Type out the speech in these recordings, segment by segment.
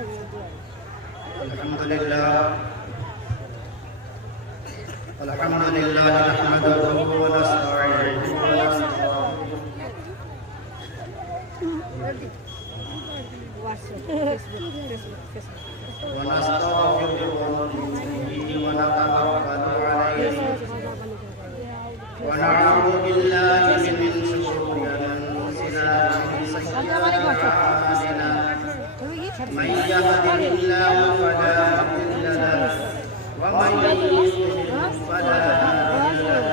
الحمد لله نحمده ونستعينه ونستغفره ونتوكل عليه ونعوذ بالله من شرور انفسنا ومن سيئات اعمالنا من يهده الله فلا مضل له ومن يضلل فلا هادي له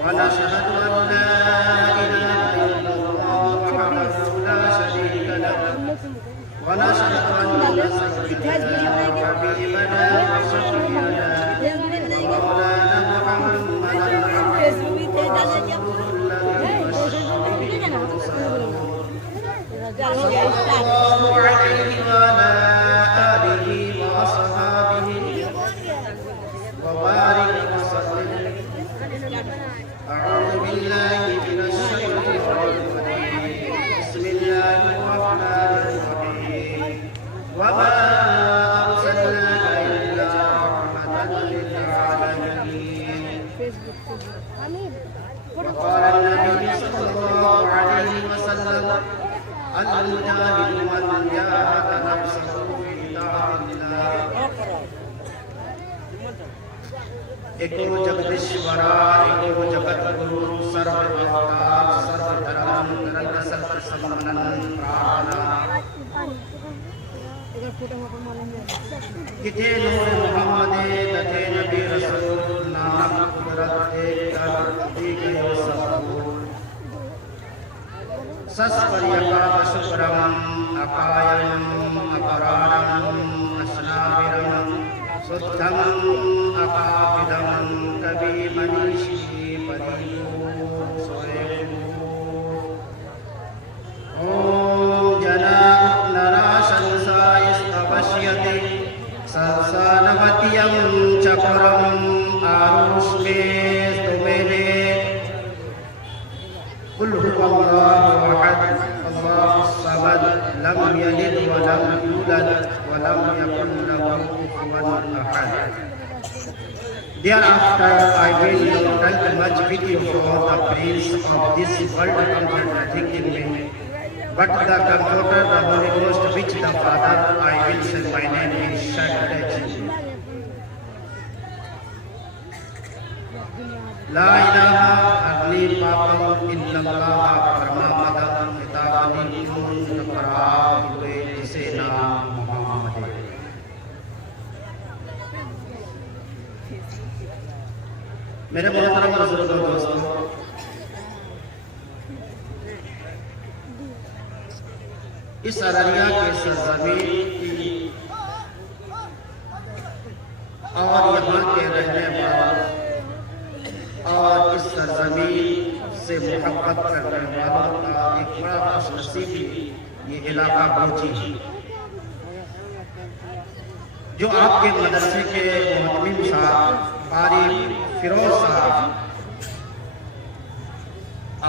ونشهد ان لا اله الا الله وحده لا شريك له ونشهد ان سيدنا وحبيبنا وشفيعنا ومولانا محمدا عبده ورسوله الذي بشر به المرسلون صلى الله عليه وعلى اله واصحابه وبارك وسلم. اعوذ بالله من الشيطان الرجيم. بسم الله الرحمن الرحيم. وما ارسلناك الا رحمة للعالمين. وقال النبي صلى الله عليه وسلم المجاهد من جاهد نفسه في طاعة الله. ایکو جگدیشورا ایکو جگت گرو سرو اوتار سرو دھرم نرنگ ستر سمنن پرانا کتے نور محمد تتے نبی رسول نام قدرت ایک کر دی گئے سبور سسپریکا شکرم اقایم اقرارم اشنابرم سدھم اقاپدم کبھی منیشی پریو سویو اوم جناب نراشنسائستوشیتے سنسانوتیم چکرم آروشمیستمینے قل هو الله احد الله الصمد لم يلد ولم يولد ولم يكن له كفوا احد. Thereafter I will not tell much video for the prince of this world contradicting me, but the comforter, the Holy Ghost, which the Father I will send my name is Shaddai. لا الہ اغنی پاپم اللہ پرمامدم اتابنی کن پراب ہوئے جسے نام محمد. میرے محترم بزرگوں دوستوں، اس ارریہ کے سرزمین کی اور یہاں کے رہنے والوں اور اس سرزمین سے محبت کرنے والوں کا ایک بڑا خوش نصیبی یہ علاقہ بلوچی ہے، جو آپ کے مدرسے کے محتمم صاحب قاری فیروز صاحب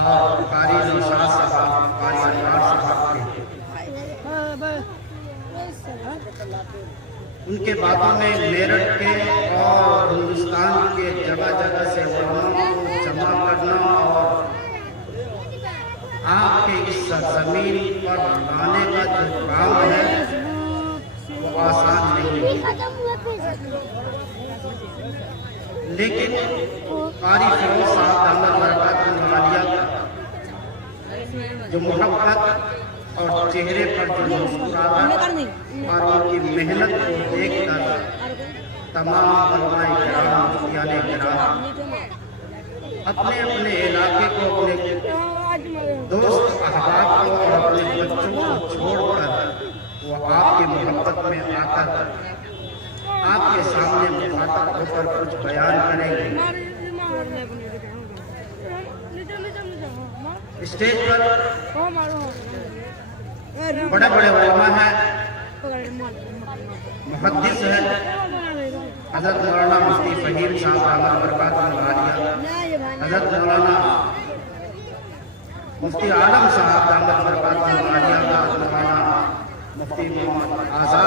اور قاری نوشاد صاحب قاری انوار صاحب کے ان کے باتوں میں میرٹھ کے اور ہندوستان کے جگہ جگہ سے علماء کو جمع کرنا اور آپ کے اس سرزمین پر لانے کا جو کام ہے وہ آسان نہیں ہے، لیکن قاری فیروز صاحب دامت برکات العالیہ جو محبت اور چہرے پر جو مسکراہٹ اور ان کی محنت کو دیکھ کر تمام علماء کرام مفتیان کرام اپنے اپنے علاقے کو، اپنے دوست احباب کو اور اپنے بچوں کو چھوڑ کر وہ آپ کی محبت میں آ کر آپ کے سامنے مخاطب ہو کر کچھ بیان کریں گے. اسٹیج پر بڑے بڑے علماء ہیں، محدث ہیں، حضرت مولانا مفتی فہیم صاحب دامت برکات العالیہ، حضرت مولانا مفتی عالم صاحب دامت برکات العالیہ، مولانا مفتی محمد آزاد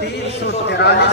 343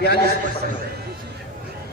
42%।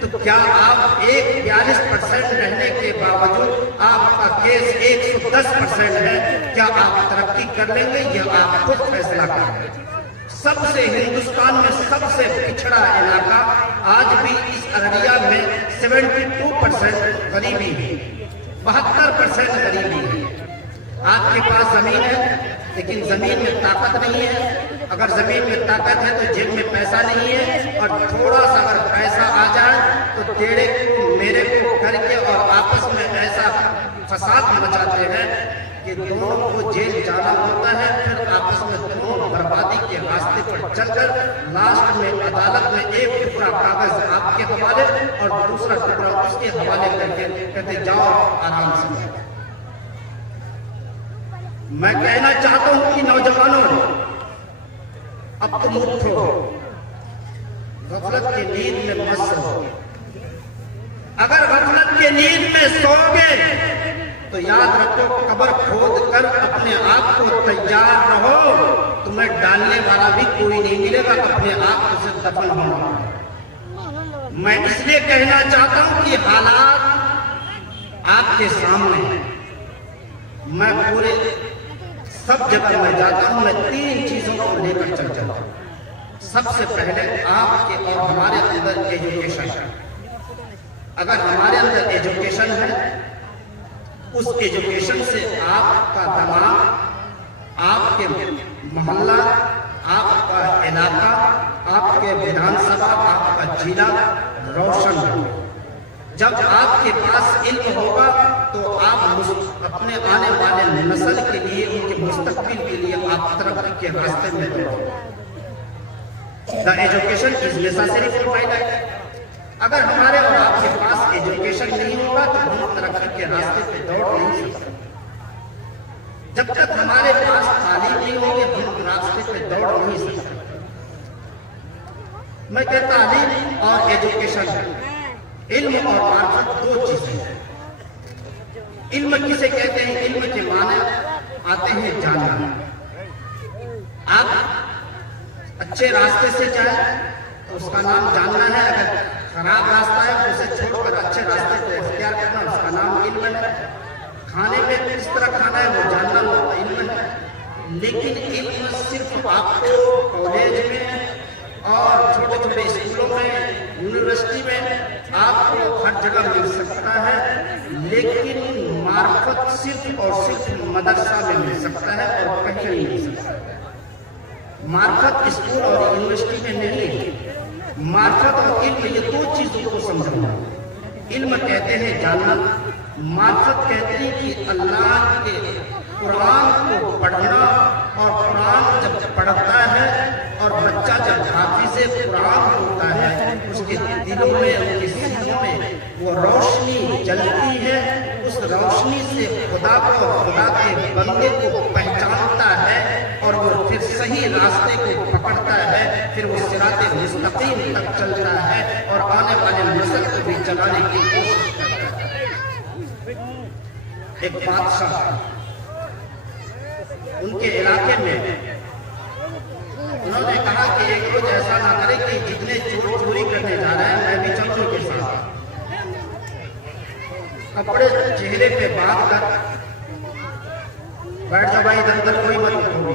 تو کیا آپ 42% رہنے کے باوجود آپ کا کیس 110% ہے، کیا آپ ترقی کر لیں گے؟ یہ آپ خود فیصلہ کریں۔ سب سے ہندوستان میں سب سے پچھڑا علاقہ آج بھی اس ارریہ میں 72% غریبی ہے، 72% غریبی ہے۔ آپ کے پاس زمین ہے لیکن زمین میں طاقت نہیں ہے۔ اگر زمین میں طاقت ہے تو جیب میں پیسہ نہیں ہے، اور تھوڑا سا اگر پیسہ آ جائے تو تیرے کو میرے کو کر کے اور آپس میں ایسا فساد مچاتے ہیں کہ دونوں کو جیل جانا ہوتا ہے، پھر آپس میں دونوں بربادی کے راستے پر چل کر لاسٹ میں عدالت میں ایک ٹکڑا کاغذ آپ کے حوالے اور دوسرا ٹکڑا اس کے حوالے کر کے کہتے جاؤ آرام سے۔ میں کہنا چاہتا ہوں کہ نوجوانوں اب تم اٹھو، غفلت کی نیند میں مت سو۔ اگر غفلت کی نیند میں سو گے تو یاد رکھو قبر کھود کر اپنے آپ کو تیار رہو، تمہیں ڈالنے والا بھی کوئی نہیں ملے گا، اپنے آپ کو سے دفن ہونا۔ میں اس لیے کہنا چاہتا ہوں کہ حالات آپ کے سامنے ہیں۔ میں پورے سب جگہ میں جاتا ہوں، میں 3 چیزوں کو لے کر چلتا ہوں۔ سب سے پہلے آپ کے اور ہمارے اندر ایجوکیشن ہے۔ اگر ہمارے اندر ایجوکیشن ہے، اس ایجوکیشن سے آپ کا دماغ، آپ کے محلہ، آپ کا علاقہ، آپ کے وِدھان سبھا، آپ کا ضلع روشن ہو۔ جب آپ کے پاس علم ہوگا تو آپ اپنے آنے والے نسل کے لیے، ان کے مستقبل کے لیے آپ ترقی کے راستے میں دوڑو۔ The education is necessary for my life۔ اگر ہمارے اور آپ کے پاس ایجوکیشن نہیں ہوگا تو ہم ترقی کے راستے پہ دوڑ نہیں سکتے۔ جب تک ہمارے پاس تعلیم نہیں ہوگی ہم راستے پہ دوڑ نہیں سکتے۔ میں کہتا تعلیم اور ایجوکیشن، علم اور معرفت 2 چیزیں ہیں۔ علم کسے کہتے ہیں؟ علم کے معنی آتے ہیں جاننا۔ آپ اچھے راستے سے جائیں تو اس کا نام جاننا ہے، اگر خراب راستہ ہے تو اسے چھوڑ کر اچھے راستے کو اختیار کرنا، اس کا نام علم ہے۔ کھانے میں کس طرح کھانا ہے وہ جاننا، وہ علم ہے۔ لیکن علم صرف آپ کو کالج میں اور چھوٹے چھوٹے اسکولوں میں، یونیورسٹی میں آپ کو ہر جگہ مل سکتا ہے، لیکن معرفت صرف اور صرف مدرسہ میں مل سکتا ہے اور کہیں نہیں مل سکتا۔ معرفت اسکول اور یونیورسٹی میں نہیں ہے۔ معرفت اور علم یہ 2 چیزوں کو سمجھنا۔ علم کہتے ہیں جاننا، معرفت کہتے ہیں کہ اللہ کے قرآن کو پڑھنا، اور قرآن جب پڑھتا ہے اور بچہ جب حافظ قرآن ہوتا ہے اس کے دلوں میں، اس کے سینوں میں وہ روشنی جلتی ہے، اس روشنی سے خدا کو، خدا کے بندے کو پہچانتا ہے اور وہ پھر صحیح راستے کو پکڑتا ہے، پھر وہ صراط مستقیم تک چلتا ہے اور آنے والے نسل کو بھی چلانے کی کوشش کرتا ہے۔ ایک بادشاہ، ان کے علاقے میں انہوں نے کہا کہ ایک روز ایسا نہ کرے کہ جتنے چور چوری کرنے جا رہے ہیں میں بھی چلوں ان کے ساتھ۔ کپڑے چہرے پہ باندھ کر بیٹھ جا بھائی، اندر کوئی مت اٹھو،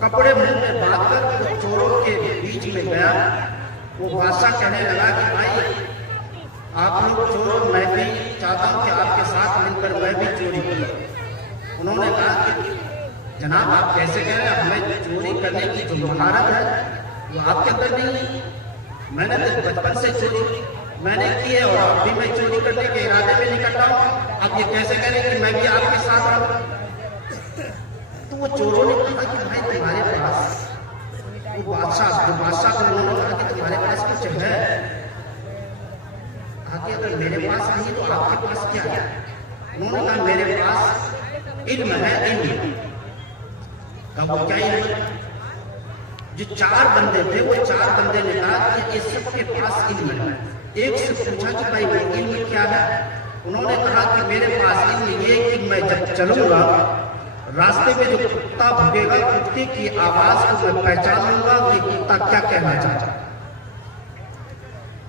کپڑے منہ میں باندھ کر وہ چوروں کے بیچ میں گیا۔ وہ بادشاہ کہنے لگا کہ بھائی آپ لوگ چور، میں بھی چاہتا ہوں کہ آپ کے ساتھ مل کر میں بھی چوری کروں۔ انہوں نے کہا کہ جناب آپ کیسے کہہ رہے ہیں، ہمیں چوری کرنے کی جو مہارت ہے وہ آپ کے اندر نہیں ہے۔ میں نے تو بچپن سے چوری میں نے کی ہے اور اب بھی میں چوری کرنے کے ارادے میں نکلتا ہوں، آپ یہ کیسے کہہ رہے ہیں کہ میں بھی آپ کے ساتھ رہوں؟ تو وہ چوروں نے کہا کہ بھائی تمہارے پاس، وہ بادشاہ جو بادشاہ کو انہوں نے کہا کہ تمہارے پاس کچھ ہے؟ کہا کہ اگر میرے پاس نہیں تو آپ کے پاس کیا ہے؟ انہوں نے کہا میرے پاس علم ہے، علم۔ کہا وہ کیا علم؟ جو 4 بندے تھے وہ 4 بندے نے کہا کہ یہ سب کے پاس علم ہے۔ ایک سے پوچھا کہ بھائی وہ علم کیا ہے؟ انہوں نے کہا کہ میرے پاس علم یہ کہ میں جب چلوں گا راستے میں جو کتا بھگے گا، کتے کی آواز کو میں پہچان لوں گا کہ کتا کیا کہنا چاہتا ہے۔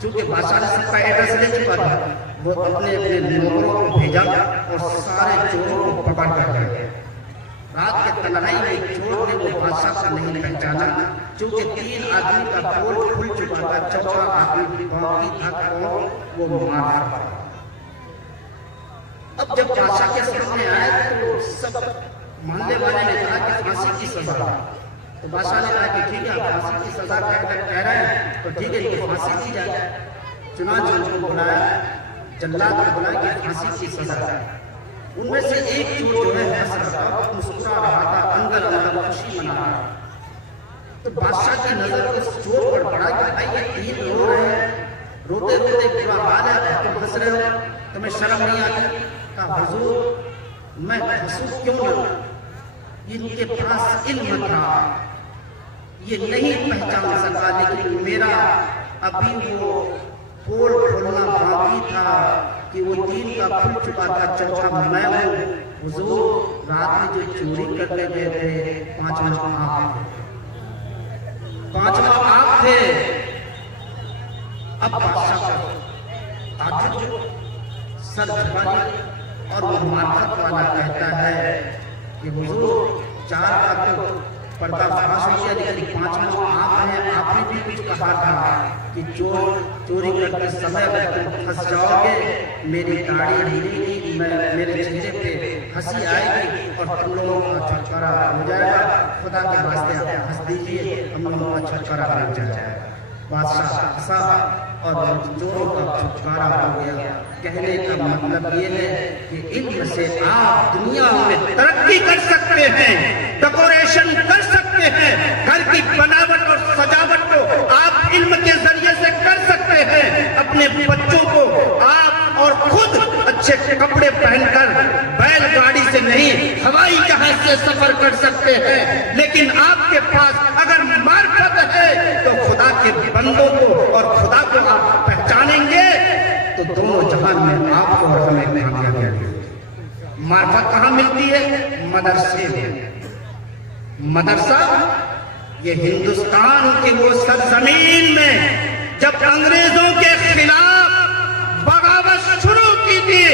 چونکہ بادشاہ نے سب کا ایڈریس لے چکا تھا، وہ اپنے نوکروں کو بھیجا اور سارے چوروں کو پکڑ کر گئے۔ رات کے تنہائی میں چور نے وہ بادشاہ کو نہیں پہچانا، چونکہ 3 آدمی کا پول کھل چکا تھا، چوتھا آدمی باقی تھا کون؟ وہ مار تھا۔ اب جب بادشاہ کے سامنے آئے تو سب ماننے والے نے کہا کہ پھانسی کی سزا، تو بادشاہ نے کہا کہ ٹھیک ہے، پھانسی کی سزا کہہ رہے ہیں تو ٹھیک ہے، یہ پھانسی دی جائے۔ چنانچہ ان کو بلایا، جلاد کو بلایا کہ پھانسی کی سزا ہے۔ ان میں سے ایک چور جو ہے ہنس رہا تھا، مسکرا رہا تھا، اندر اندر خوشی منا رہا تھا۔ تو بادشاہ کی نظر اس چور پر پڑا کہ بھائی یہ 3 رو رہے ہیں، روتے روتے برا حال ہے، اور تم ہنس رہے ہو، تمہیں شرم نہیں آتی؟ کہا حضور میں ہنسوں کیوں نہ، ان کے پاس علم تھا، یہ نہیں پہچان سکا، لیکن میرا ابھی وہ پول کھولنا باقی تھا کہ وہ 3 کا کھل چکا تھا، چوتھا میں ہوں۔ حضور رات میں جو چوری کرنے گئے تھے 5واں آپ تھے، 5واں آپ تھے۔ اب بادشاہ تعجب سر جھکا دیا اور وہ معرفت والا کہتا ہے کہ حضور 4 کا تو پردہ فاش ہو گیا، لیکن 5واں آپ ہیں، آپ نے بھی کچھ کہا تھا کہ چوری کرتے سمے اگر تم پھنس جاؤ گے، میری داڑھی ہلے گی، میرے چہرے پہ ہنسی آئے گی اور تم لوگوں کا چھٹکارا ہو جائے گا، خدا کے واسطے آپ ہنس دیجیے، ہم لوگوں کا چھٹکارا ہو جائے گا۔ بادشاہ ہنسا اور چوروں کا چھٹکارا ہو گیا۔ کہنے کا مطلب یہ ہے کہ علم سے آپ دنیا میں ترقی کر سکتے ہیں، ڈیکوریشن کر سکتے ہیں، گھر کی بناوٹ اور سجاوٹ کو آپ علم کے ذریعے سے کر سکتے ہیں۔ اپنے بچوں کو آپ اور خود اچھے کپڑے پہن کر بیل گاڑی سے نہیں ہوائی جہاز سے سفر کر سکتے ہیں، لیکن آپ کے پاس اگر معرفت ہے تو خدا کے بندوں کو اور خدا کو آپ پہچانیں گے تو دونوں جہان میں آپ کو اور ہمیں کامیابی ملے گی۔ معرفت کہاں ملتی ہے؟ مدرسے میں۔ مدرسہ یہ ہندوستان کی وہ سرزمین میں جب انگریزوں کے خلاف بغاوت شروع کی تھی،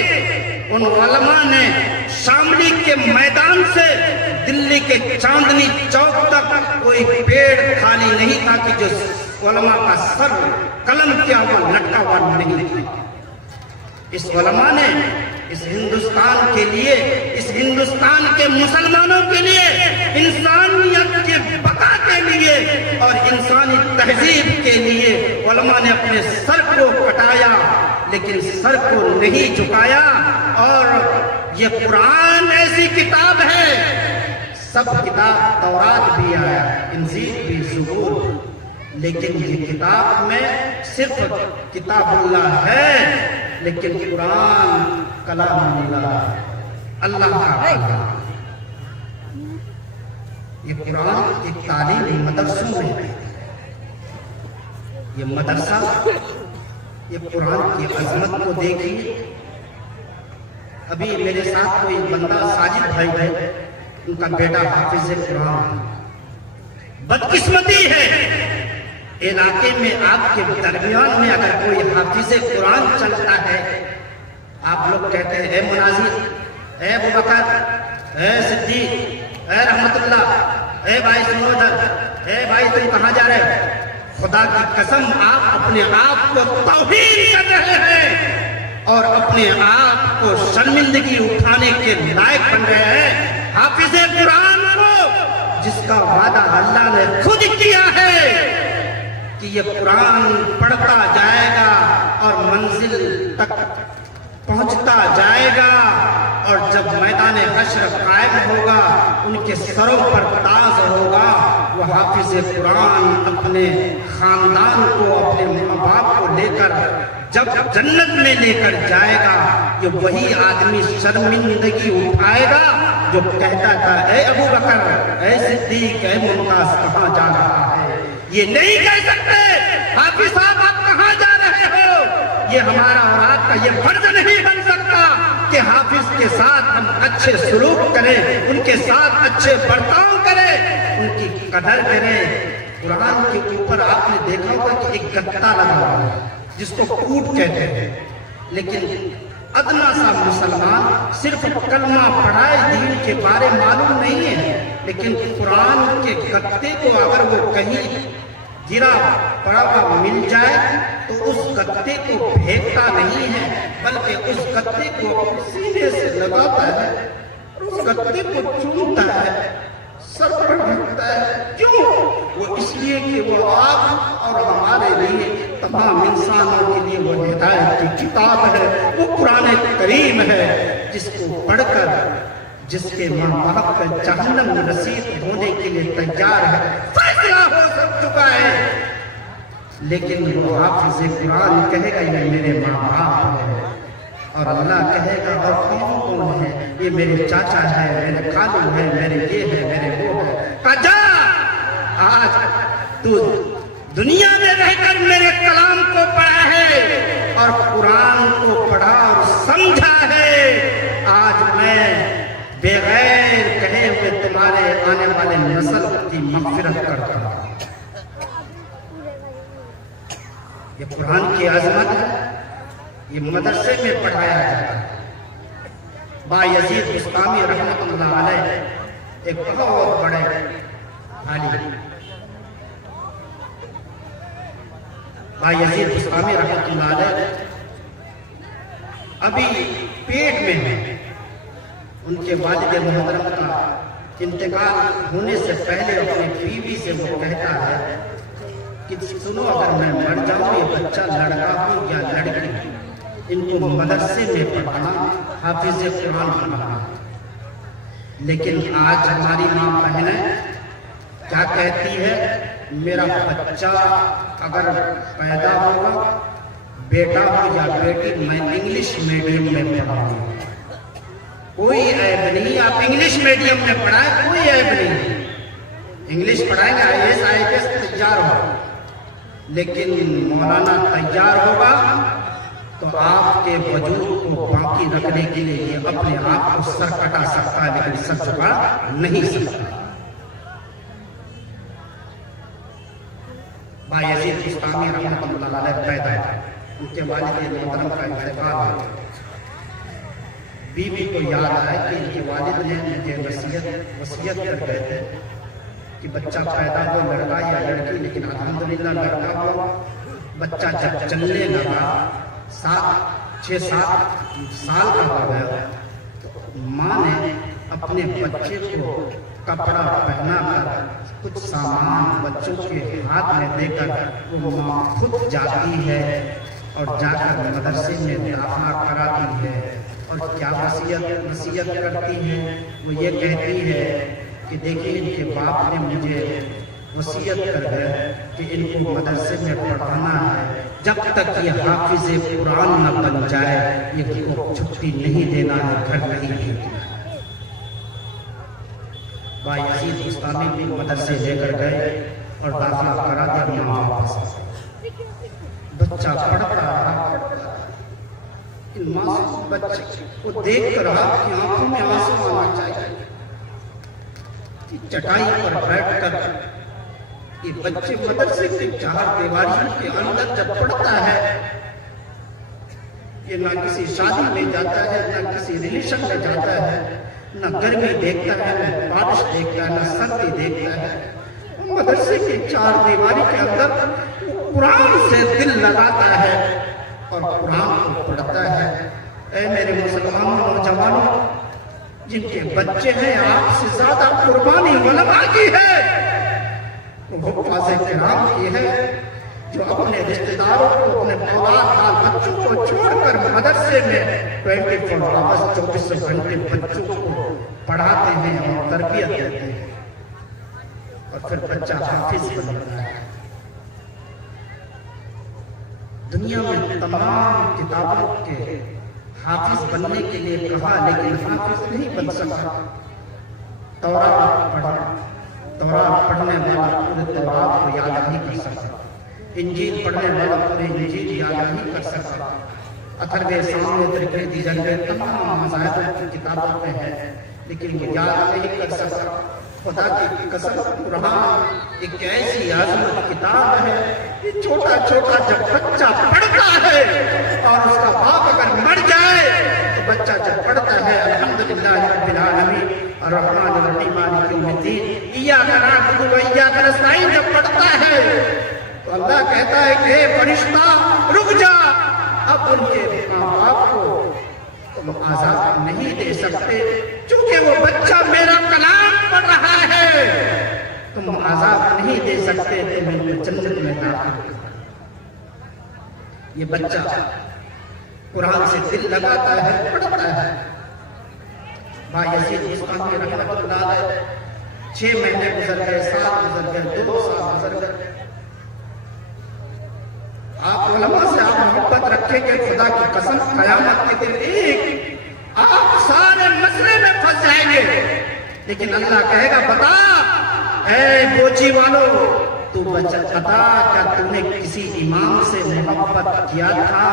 ان علماء نے شاملی کے میدان سے دلی کے چاندنی چوک تک کوئی پیڑ خالی نہیں تھا کہ جو علماء کا سر قلم کیا ہوا لٹکا ہوا نہیں تھا۔ اس علماء نے اس ہندوستان کے لیے، اس ہندوستان کے مسلمانوں کے لیے، انسانیت کے بقا کے لیے اور انسانی تہذیب کے لیے علماء نے اپنے سر کو کٹایا لیکن سر کو نہیں جھکایا۔ اور یہ قرآن ایسی کتاب ہے، سب کتاب تورات بھی آیا، انجیل بھی، زبور، لیکن یہ کتاب میں صرف کتاب اللہ ہے، لیکن قرآن کلام اللہ، اللہ کا کلام۔ یہ قرآن کی تعلیم مدرسوں میں ہے۔ یہ مدرسہ، یہ قرآن کی عظمت کو دیکھیے۔ ابھی میرے ساتھ کوئی بندہ ساجد بھائی ہے، ان کا بیٹا حافظ قرآن۔ بدقسمتی ہے علاقے میں آپ کے درمیان میں اگر کوئی حافظ قرآن چلتا ہے، آپ لوگ کہتے ہیں اے مناظر، اے ابو بکر، اے صدیق، اے رحمت اللہ، اے بھائی سنو ادھر، اے بھائی تم کہاں جا رہے ہو؟ خدا کی قسم آپ اپنے آپ کو توہین کر رہے ہیں اور اپنے آپ کو شرمندگی اٹھانے کے لائق بن رہے ہیں۔ حافظ قرآن کو جس کا وعدہ اللہ نے خود کیا ہے کہ یہ قرآن پڑھتا جائے گا اور منزل تک پہنچتا جائے گا، اور جب میدان حشر قائم ہوگا ان کے سروں پر تاج ہوگا، وہ حافظ قرآن اپنے خاندان کو، اپنے ماں باپ کو لے کر جب جنت میں لے کر جائے گا، یہ وہی آدمی شرمندگی اٹھائے گا جو کہتا تھا اے ابو بکر، اے صدیق، اے ممتاز کہاں جا رہا ہے؟ یہ نہیں کہہ سکتے حافظ صاحب آپ کہاں جا رہے ہو۔ یہ ہمارا اور آپ کا یہ فرض نہیں بن سکتا کہ حافظ کے ساتھ ہم اچھے سلوک کریں، ان کے ساتھ اچھے برتاؤ کریں، ان کی قدر کریں۔ قرآن کے اوپر آپ نے دیکھا ہوگا کہ ایک گتا لگا ہوا ہے، جس کو کوٹ کہتے ہیں، لیکن ادنا سا مسلمان صرف کلمہ پڑھائے، دین کے بارے معلوم نہیں ہے، لیکن قرآن کے گتے کو اگر وہ کہیں گرا پڑا ہوا مل جائے تو اس گتے کو پھینکتا نہیں ہے، بلکہ اس گتے کو سینے سے لگاتا ہے، اس گتے کو چومتا ہے، سر پر رکھتا ہے۔ کیوں؟ وہ اس لیے کہ وہ آپ اور ہمارے لیے، تمام انسانوں کے لیے وہ ہدایت کی کتاب ہے، وہ قرآن کریم ہے، جس کو پڑھ کر جس کے ماں باپ کا جہنم میں رسید ہونے کے لیے تیار ہے، فیصلہ ہو سب چکا ہے، لیکن وہ حافظ قرآن کہے گا یہ میرے ماں باپ ہے، اور اللہ کہے گا اور کون ہے؟ یہ میرے چاچا ہے، میرے خالو ہے، میرے یہ ہے، میرے وہ ہے۔ کہا جا، آج تو دنیا میں رہ کر میرے کلام کو پڑھا ہے اور قرآن کو پڑھا اور سمجھا ہے، آج میں بغیر کہے ہوئے تمہارے آنے والے نسل کی مغفرت کرتا ہوں۔ یہ قرآن کی عظمت ہے، یہ مدرسے میں پڑھایا جاتا ہے۔ بایزید بسطامی رحمۃ اللہ علیہ ایک بہت بڑے عالم، بایزید بسطامی رحمۃ اللہ علیہ ابھی پیٹ میں ہیں۔ ان کے والد محترم کا انتقال ہونے سے پہلے اپنی بیوی سے وہ کہتا ہے کہ سنو، اگر میں مر جاؤں، یہ بچہ لڑکا ہو یا لڑکی، ان کو مدرسے میں پڑھانا، حافظ قرآن پڑھانا۔ لیکن آج ہماری ماں بہنیں کیا کہتی ہے؟ میرا بچہ اگر پیدا ہوگا، بیٹا ہو یا بیٹی، میں انگلش میڈیم میں پڑھاؤں گی۔ کوئی عیب نہیں، آپ انگلش میڈیم میں پڑھائیں، کوئی عیب نہیں، انگلش پڑھائیں گے، IAS تیار ہو، لیکن مولانا تیار ہوگا تو آپ کے وجود کو باقی رکھنے کے لیے یہ اپنے آپ کو سر کٹا سکتا ہے، لیکن سر جھکا نہیں سکتا۔ بایزید بسطامی رحمۃ اللہ علیہ پیدا ہے، ان کے والد محترم کا انتقال ہوا۔ بیوی کو یاد آئے کہ ان کے والد نے مجھے وصیت کر گئے تھے کہ بچہ پیدا ہو، لڑکا یا لڑکی، لیکن الحمدللہ لڑکا ہوا۔ بچہ جب چلنے لگا، 6-7 سال کا ہو گیا، تو ماں نے اپنے بچے کو کپڑا پہنا کر کچھ سامان بچوں کے ہاتھ میں دے کر وہ ماں خود جاتی ہے اور جا کر مدرسے میں داخلہ کراتی ہے، اور کیا وصیت کرتی ہے؟ وہ یہ کہتی ہے کہ دیکھیں، ان کے باپ نے مجھے وصیت کر گئے کہ ان کو مدرسے میں پڑھانا ہے، جب تک یہ حافظ قرآن نہ بن جائے یہ کو چھٹی نہیں دینا ہے، گھر نہیں بھیجنا ہے۔ بایزید بسطامی بھی مدرسے لے کر گئے اور داخلہ کرا دیا، ماں واپس آ گئی۔ بچہ پڑھتا رہا، معصوم بچے کو دیکھ کر آپ کی آنکھوں میں آنسو آنا چاہیے۔ چٹائی پر بیٹھ کر یہ بچے مدرسے کے 4 دیواریوں کے اندر جب پڑھتا ہے، یہ نہ کسی شادی میں جاتا ہے، نہ کسی ریلیشن میں جاتا ہے، نہ گرمی دیکھتا ہے، نہ بارش دیکھتا ہے، نہ سردی دیکھتا ہے۔ مدرسے کے 4 دیواری کے اندر قرآن سے دل لگاتا ہے اور قرآن کو پڑھتا ہے۔ اے میرے مسلمانوں نوجوانوں، جن کے بچے ہیں، آپ سے زیادہ قربانی علماء کی ہے، وہ حفاظ کرام کی ہے، جو اپنے رشتہ داروں کو، اپنے اولاد بال بچوں کو چھوڑ کر مدرسے میں 24 آورز 24 گھنٹے بچوں کو پڑھاتے ہیں اور تربیت دیتے ہیں، اور پھر بچہ حافظ بنتا ہے۔ دنیا میں تمام کتابوں کے حافظ بننے کے لیے کہا، لیکن حافظ نہیں بن سکا۔ تورات پڑھنے والا پورے تورات کو یاد نہیں کر سکتا، انجیل پڑھنے والا پورے انجیل یاد نہیں کر سکتا، اتھروے سامنے ترکیدی جنگیں تمام مذاہب کی کتابوں میں ہے، لیکن وہ یاد نہیں کر سکتا۔ خدا کی قسم قرآن ایک ایسی عظمت کتاب ہے کہ چھوٹا چھوٹا جب بچہ پڑھتا ہے اور اس کا باپ اگر مر جائے تو بچہ جب پڑھتا ہے الحمدللہ رب العالمین الرحمن الرحیم مالک یوم الدین ایاک نعبد و ایاک نستعین جب پڑھتا ہے تو اللہ کہتا ہے کہ اے فرشتہ رک جا، اب ان کے ماں باپ کو تم عذاب نہیں دے سکتے، چونکہ وہ بچہ میرا کلام پڑھ رہا ہے، تم عذاب نہیں دے سکتے، تم ان کو جنت میں داخل کرو۔ یہ بچہ قرآن سے دل لگاتا ہے، پڑھتا ہے۔ بھائی یزید بستامی رحمۃ اللہ علیہ 6 مہینے گزر گئے، 7 گزر گئے، 2 سال گزر گئے۔ آپ علماء سے آپ محبت رکھیں کہ خدا کی قسم قیامت کے دن ایک آپ سارے مسئلے میں پھنس جائیں گے، لیکن اللہ کہے گا بتا اے بوچی والو تو بتا کیا تو نے کسی امام سے محبت کیا تھا؟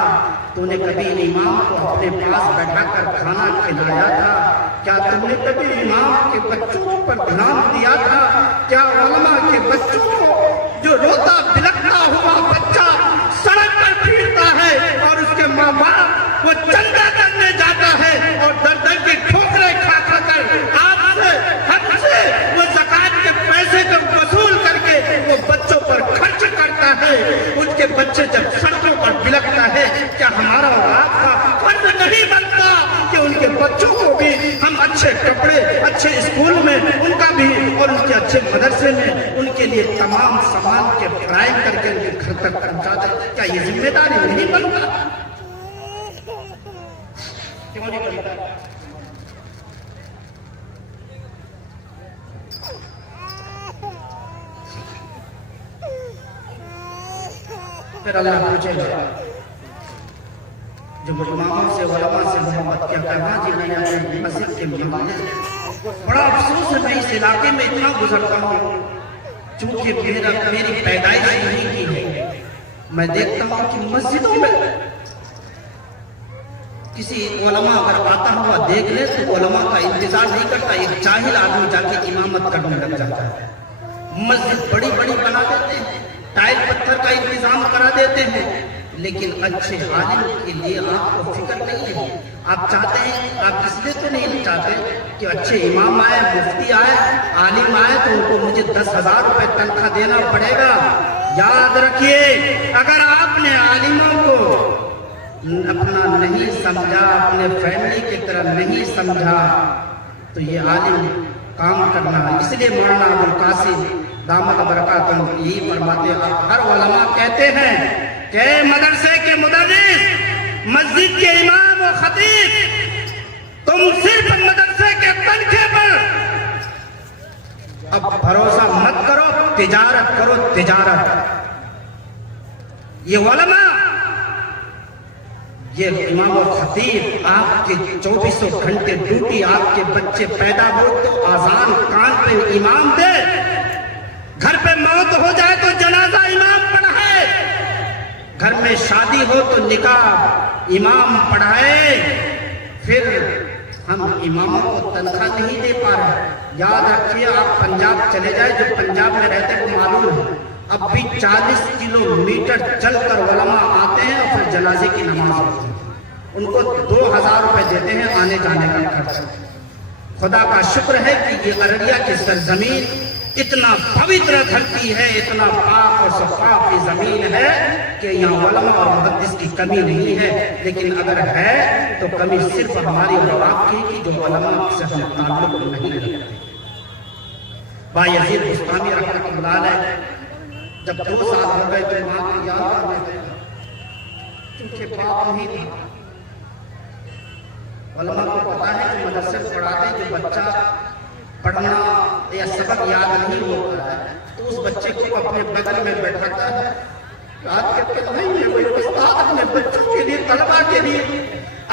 تو نے کبھی امام کو اپنے پاس بیٹھا کر کھانا کھلایا تھا؟ کیا تم نے کبھی امام کے بچوں پر دھیان دیا تھا؟ کیا علماء کے بچوں کو جو روتا بلکتا ہوا بچہ سڑک پر پھرتا ہے اور اس کے ماں باپ وہ چندہ کرنے جاتا ہے اور در در کے ٹھوکریں کھا کھا کر آپ سے ہم سے وہ زکات کے پیسے کو وصول کر کے وہ بچوں پر خرچ کرتا ہے، ان کے بچے جب سڑکوں پر بلکتا ہے، کیا ہمارا اور آپ کا فرض نہیں بنتا کہ ان کے بچوں کو بھی ہم اچھے کپڑے، اچھے اسکول میں ان کا بھی اور ان کے اچھے مدرسے میں ان کے لیے تمام سامان کے فراہم کر کے ان کے گھر تک پہنچا دیں؟ کیا یہ ذمہ داری نہیں بنتا؟ کیوں نہیں بنتا؟ پھر اللہ پوچھے گا جو اماموں سے علماء سے محبت کیا کہا جی میں نے اپنے مسجد کے مہمان بڑا افسوس ہے میں اس علاقے میں اتنا گزرتا ہوں چونکہ میری پیدائش نہیں کی ہے، میں دیکھتا ہوں کہ مسجدوں میں کسی علماء اگر آتا ہوا دیکھ لے تو علماء کا انتظار نہیں کرتا، ایک جاہل آدمی جا کے امامت کرنے لگ جاتا ہے۔ مسجد بڑی بڑی بنا دیتے ہیں، ٹائل پتھر کا انتظام کرا دیتے ہیں، لیکن اچھے عالم کے لیے آپ کو فکر نہیں ہے۔ آپ چاہتے ہیں، آپ اس لیے تو نہیں چاہتے کہ اچھے امام آئے، مفتی آئے، عالم آئے تو ان کو مجھے 10,000 روپے تنخواہ دینا پڑے گا۔ یاد رکھیے اگر آپ نے عالموں کو اپنا نہیں سمجھا، اپنے فیملی کی طرح نہیں سمجھا تو یہ عالم کام کرنا، اس لیے مولانا ابوالقاسم دامت برکاتہم یہی فرماتے ہیں، ہر علماء کہتے ہیں کہ مدرسے کے مدرس، مسجد کے امام و خطیب، تم صرف مدرسے کے تنخواہ پر اب بھروسہ مت کرو، تجارت کرو تجارت۔ یہ علماء، یہ امام و خطیب آپ کے 24 گھنٹے ڈیوٹی، آپ کے بچے پیدا ہو تو آذان کان پہ امام دے، گھر پہ موت ہو جائے تو جنازہ امام پڑھائے، گھر میں شادی ہو تو نکاح امام پڑھائے۔ پھر ہم اماموں کو تنخواہ نہیں دے پا رہے۔ یاد رکھیے آپ پنجاب چلے جائے، جو پنجاب میں رہتے ہیں وہ معلوم ہے، اب بھی 40 کلومیٹر چل کر علماء آتے ہیں اور پھر جنازے کی نماز ہوتی ہے، ان کو 2,000 روپے دیتے ہیں آنے جانے کا خرچ۔ خدا کا شکر ہے کہ یہ ارریہ کی سرزمین اتنا پوتر دھرتی ہے، اتنا پاک اور صفائی زمین ہے کہ یہاں علماء اور محدث کی کمی نہیں ہے، لیکن اگر ہے تو کمی صرف ہماری اور آپ کی جو علماء سے ہم تعلق نہیں رکھتے۔ بھائی یزید بستامی رحمۃ اللہ علیہ جب 2 سال ہو گئے تو ماں کو یاد آنے لگا، کیونکہ باپ نہیں تھا۔ علماء کو پتا ہے کہ مدرسے پڑھاتے ہیں کہ بچہ پڑھنا یا سبق یاد نہیں ہوتا ہے تو اس بچے کو اپنے بغل میں بیٹھاتا ہے، یاد کرتے نہیں ہے کوئی استاد اپنے بچوں کے لیے، طلبہ کے لیے۔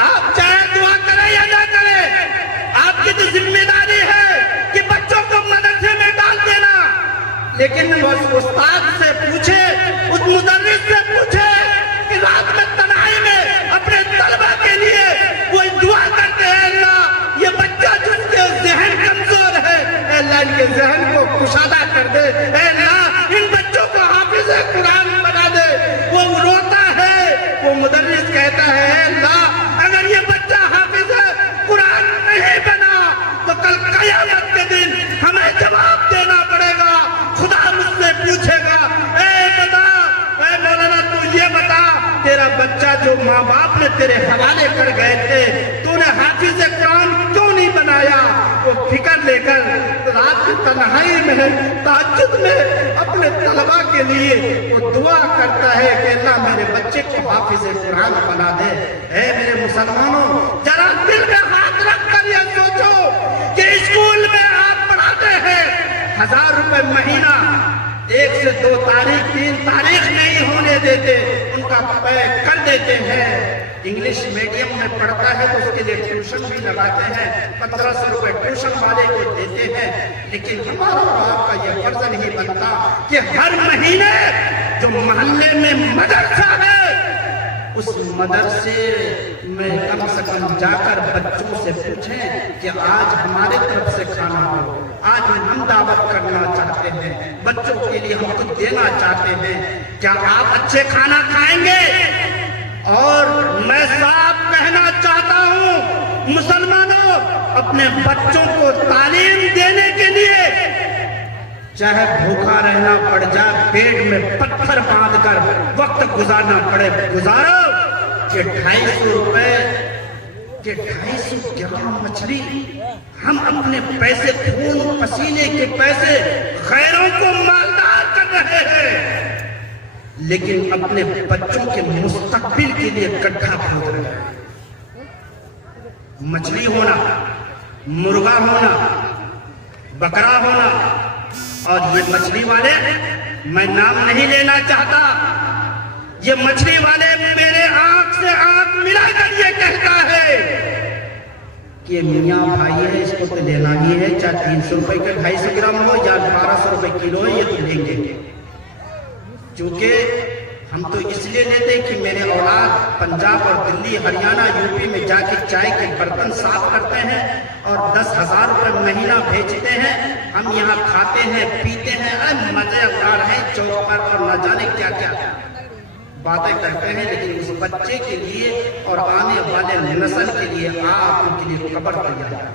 آپ چاہے دعا کریں یا نہ کریں، آپ کی تو ذمہ داری ہے کہ بچوں کو مدرسے میں ڈال دینا، لیکن اس استاد سے پوچھے، اس مدرس سے پوچھے کہ رات میں تنہائی میں اپنے طلبہ کے لیے وہ دعا کرتے ہیں، اللہ یہ بچہ جس کے ذہن کمزور ہے، اللہ ان کے ذہن کہتا ہے اللہ اگر یہ بچہ حافظ قرآن نہیں بنا تو کل قیامت کے دن ہمیں جواب دینا پڑے گا. خدا مجھ سے پوچھے گا اے مولانا تو یہ بتا تیرا بچہ جو ماں باپ نے تیرے حوالے کر گئے تھے تو نے حافظ قرآن کیوں نہیں بنایا؟ وہ فکر لے کر رات کی تنہائی میں تہجد میں اپنے طلباء کے لیے وہ دعا کرتا ہے کہ اللہ میرے بچے کو حافظ قرآن بنا دے. اے میرے مسلمانوں ذرا دل میں ہاتھ رکھ کر یہ سوچو کہ اسکول میں آپ پڑھاتے ہیں 1000 روپے مہینہ 1 سے 2 تاریخ 3 تاریخ نہیں ہونے دیتے ان کا پے کر دیتے ہیں. انگلش میڈیم میں پڑھتا ہے تو اس کے لیے ٹیوشن بھی لگاتے ہیں 1500 روپے ٹیوشن والے کو دیتے ہیں. لیکن ہمارا باپ کا یہ فرض نہیں بنتا کہ ہر مہینے جو محلے میں مدرسہ ہے اس مدرسے میں کم سے کم جا کر بچوں سے پوچھیں کہ آج ہمارے طرف سے کھانا ہو, آج ہم دعوت کرنا چاہتے ہیں, بچوں کے لیے ہم کچھ دینا چاہتے ہیں, کیا آپ اچھے کھانا کھائیں گے؟ اور میں صاف کہنا چاہتا ہوں مسلمانوں اپنے بچوں کو تعلیم دینے کے لیے چاہے بھوکا رہنا پڑ جائے پیٹ میں پتھر باندھ کر وقت گزارنا پڑے گزارو. کہ 250 روپے کہ 250 گرام مچھلی ہم اپنے پیسے خون پسینے کے پیسے غیروں کو مالدار کر رہے ہیں لیکن اپنے بچوں کے مستقبل کے لیے گڈھا کھود رہے ہیں. مچھلی ہونا, مرغا ہونا, بکرا ہونا, اور یہ مچھلی والے میں نام نہیں لینا چاہتا, یہ مچھلی والے میرے آنکھ سے آنکھ ملا کر یہ کہتا ہے کہ میاں بھائی ہے اس کو تو لینا ہی ہے, چاہے 300 روپے کے 250 گرام ہو یا 1200 روپے کلو ہے, یہ تو لیں گے. چونکہ ہم تو اس لیے لیتے کہ میرے اولاد پنجاب اور دلی ہریانہ یوپی میں جا کے چائے کے برتن صاف کرتے ہیں اور 10,000 روپے مہینہ بھیجتے ہیں, ہم یہاں کھاتے ہیں پیتے ہیں مزے اٹھا رہے ہیں چوک پر اور نہ جانے کیا کیا باتیں کرتے ہیں. لیکن اس بچے کے لیے اور آنے والے نسل کے لیے آپ ان کے لیے قبر تیار ہے,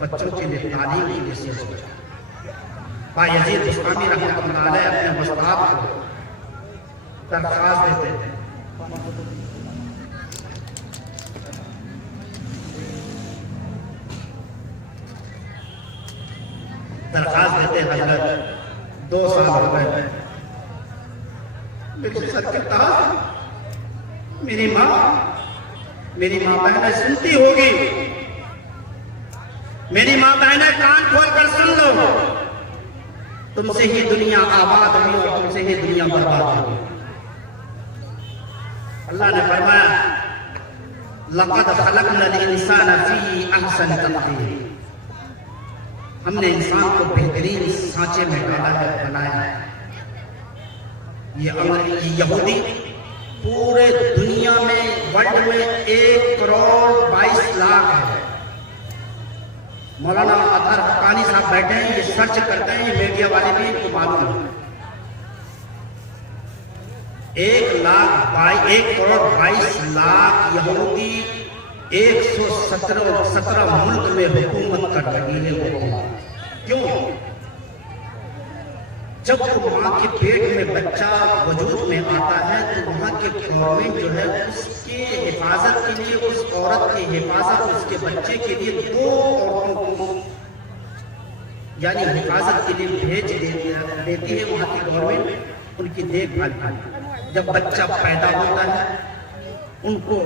بچوں کے لیے تعلیم کے لیے سوچیں. بایزید بستامی رحمۃ اللہ علیہ اپنے استاد کو درخواست دیتے ہیں حضرت 2 سال ہو گئے لیکن سر کے تحت میری ماں بہنیں سنتی ہوگی, میری ماں بہنیں کان کھول کر سن لو, تم سے ہی دنیا آباد ہوئی اور تم سے ہی دنیا برباد ہوئی. اللہ نے فرمایا لَقَدْ خَلَقْنَا الْإِنسَانَ فِي أَحْسَنِ تَقْوِيمٍ, ہم نے انسان کو بہترین سانچے میں ڈالا ہے, بنایا ہے. یہ یہودی پورے دنیا میں ورلڈ میں 1 کروڑ 22 لاکھ ہے. مولانا اطہر حقانی صاحب بیٹھے ہیں, یہ سرچ کرتے ہیں, یہ میڈیا والے بھی ان کو معلوم ہے. 1 کروڑ 22 لاکھ یہودی 117 ملک میں حکومت کر رہی ہے. کیوں؟ جب ماں کے پیٹ میں بچہ وجود میں آتا ہے تو وہاں کے گورنمنٹ جو ہے اس کی حفاظت کے لیے, اس عورت کی حفاظت, اس کے بچے کے لیے 2 عورتوں کو یعنی حفاظت کے لیے بھیج دیتی ہے وہاں کی گورنمنٹ, ان کی دیکھ بھال کرتی. جب بچہ پیدا ہوتا ہے ان کو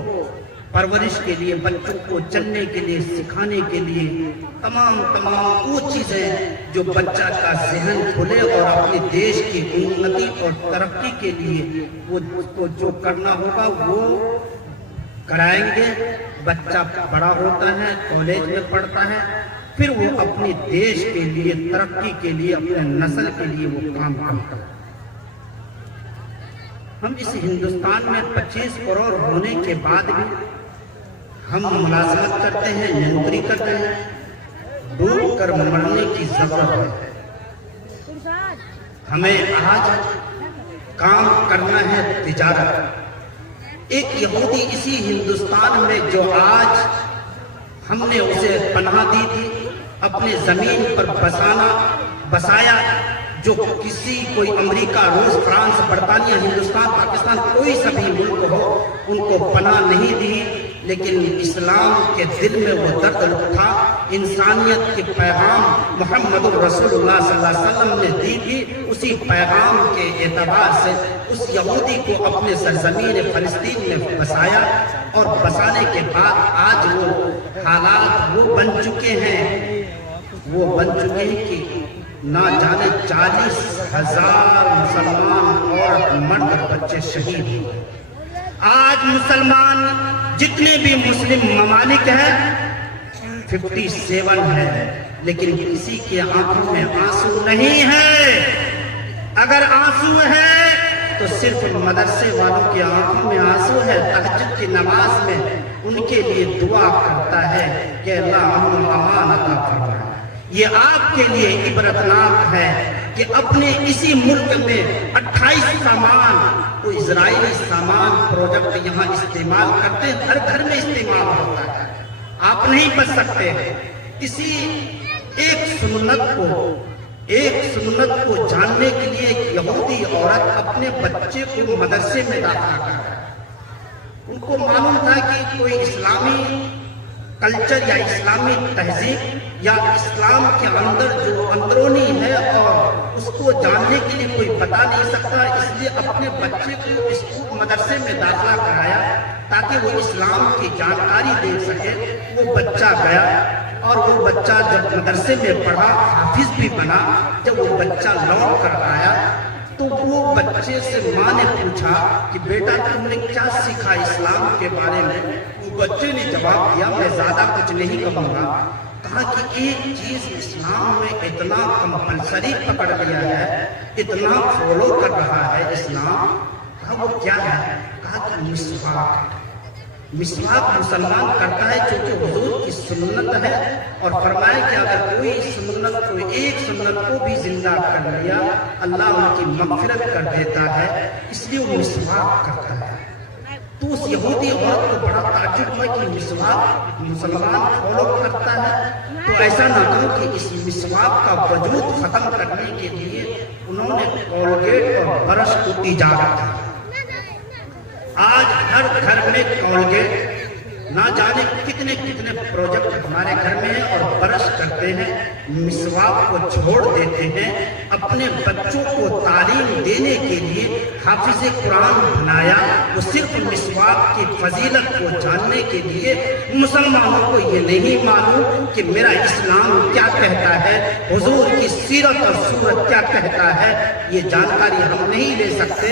پرورش کے لیے, بچوں کو چلنے کے لیے, سکھانے کے لیے تمام وہ چیزیں جو بچہ کا ذہن کھلے اور اپنے دیش کی انتی اور ترقی کے لیے وہ جو کرنا ہوگا وہ کرائیں گے. بچہ بڑا ہوتا ہے, کالج میں پڑھتا ہے, پھر وہ اپنے دیش کے لیے, ترقی کے لیے, اپنے نسل کے لیے وہ کام کرتا ہے. ہم اس ہندوستان میں 25 کروڑ ہونے کے بعد بھی ہم ملازمت کرتے ہیں, نوکری کرتے ہیں, ڈوب کر مرنے کی ضرورت ہے. ہمیں آج کام کرنا ہے تجارت, ایک یہودی اسی ہندوستان میں جو آج ہم نے اسے پناہ دی تھی، اپنے زمین پر بسایا، جو کوئی امریکہ، روس، فرانس، برطانیہ، ہندوستان، پاکستان، کوئی سا بھی ملک ہو، ان کو پناہ نہیں دی، لیکن اسلام کے دل میں وہ درد تھا، انسانیت کے پیغام محمد رسول اللہ صلی اللہ علیہ وسلم نے دی تھی، اسی پیغام کے اعتبار سے اس یہودی کو اپنے سرزمین فلسطین میں بسایا، اور بسانے کے بعد آج وہ حالات وہ بن چکے ہیں کہ نہ جانے 40,000 مسلمان عورت، مرد، بچے شہید ہوئے۔ آج مسلمان جتنے بھی مسلم ممالک ہیں 57 ہے، لیکن کسی کی آنکھوں میں آنسو نہیں ہے۔ اگر آنسو ہے تو صرف مدرسے والوں کی آنکھوں میں آنسو ہے، تہجد کی نماز میں ان کے لیے دعا کرتا ہے کہ اللہ امن و امان عطا فرمائے۔ یہ آپ کے لیے عبرتناک ہے کہ اپنے اسی ملک میں 28 سامان، وہ اسرائیلی سامان پروجیکٹ یہاں استعمال کرتے ہیں، ہر گھر میں استعمال ہوتا ہے، آپ نہیں بچ سکتے۔ اسی ایک سنت کو جاننے کے لیے ایک یہودی عورت اپنے بچے کو مدرسے میں داخل کر رہا ہے۔ ان کو معلوم تھا کہ کوئی اسلامی کلچر یا اسلامی تہذیب یا اسلام کے اندر جو اندرونی ہے اور اس کو جاننے کے لیے کوئی بتا نہیں سکتا، اس لیے اپنے بچے کو اس مدرسے میں داخلہ کرایا تاکہ وہ اسلام کی جانکاری دے سکے۔ وہ بچہ گیا اور وہ بچہ جب مدرسے میں پڑھا، حافظ بھی بنا۔ جب وہ بچہ لوٹ کر آیا تو وہ بچے سے ماں نے پوچھا کہ بیٹا تم نے کیا سیکھا اسلام کے بارے میں؟ وہ بچے نے جواب دیا میں زیادہ کچھ نہیں کہوں گا۔ کہا کہ ایک چیز اسلام میں اتنا کمپلسری پکڑ لیا ہے، اتنا فالو کر رہا ہے اسلام۔ کہا وہ کیا ہے؟ کہا کہ مسواک۔ مسواک مسلمان کرتا ہے چونکہ حضور کی سنت ہے، اور فرمایا کہ اگر کوئی ایک سنت کو بھی زندہ کر لیا اللہ ان کی مغفرت کر دیتا ہے، اس لیے وہ مسواک کرتا ہے۔ تو اس یہودی عورت کو بڑا تعجب ہوا کہ مسواک مسلمان فالو کرتا ہے، تو ایسا نہ کہو کہ اس مسواک کا وجود ختم کرنے کے لیے انہوں نے کولگیٹ اور برش کو ایجاد کیا۔ آج ہر گھر میں کولگیٹ، نہ جانے کتنے پروجیکٹ ہمارے گھر میں ہیں، اور برش کرتے ہیں، مسواک کو چھوڑ دیتے ہیں۔ اپنے بچوں کو تعلیم دینے کے لیے حافظ قرآن بنایا، وہ صرف مسواک کی فضیلت کو جاننے کے لیے۔ مسلمانوں کو یہ نہیں معلوم کہ میرا اسلام کیا کہتا ہے، حضور کی سیرت اور صورت کیا کہتا ہے، یہ جانکاری ہم نہیں لے سکتے۔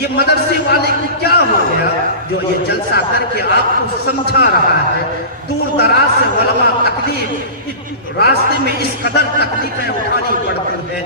یہ مدرسے والے کو کیا ہو گیا جو یہ جلسہ کر کے آپ کو سمجھا رہا ہے؟ دور دراز سے علماء تکلیف، راستے میں اس قدر تکلیفیں اٹھانی پڑتی ہے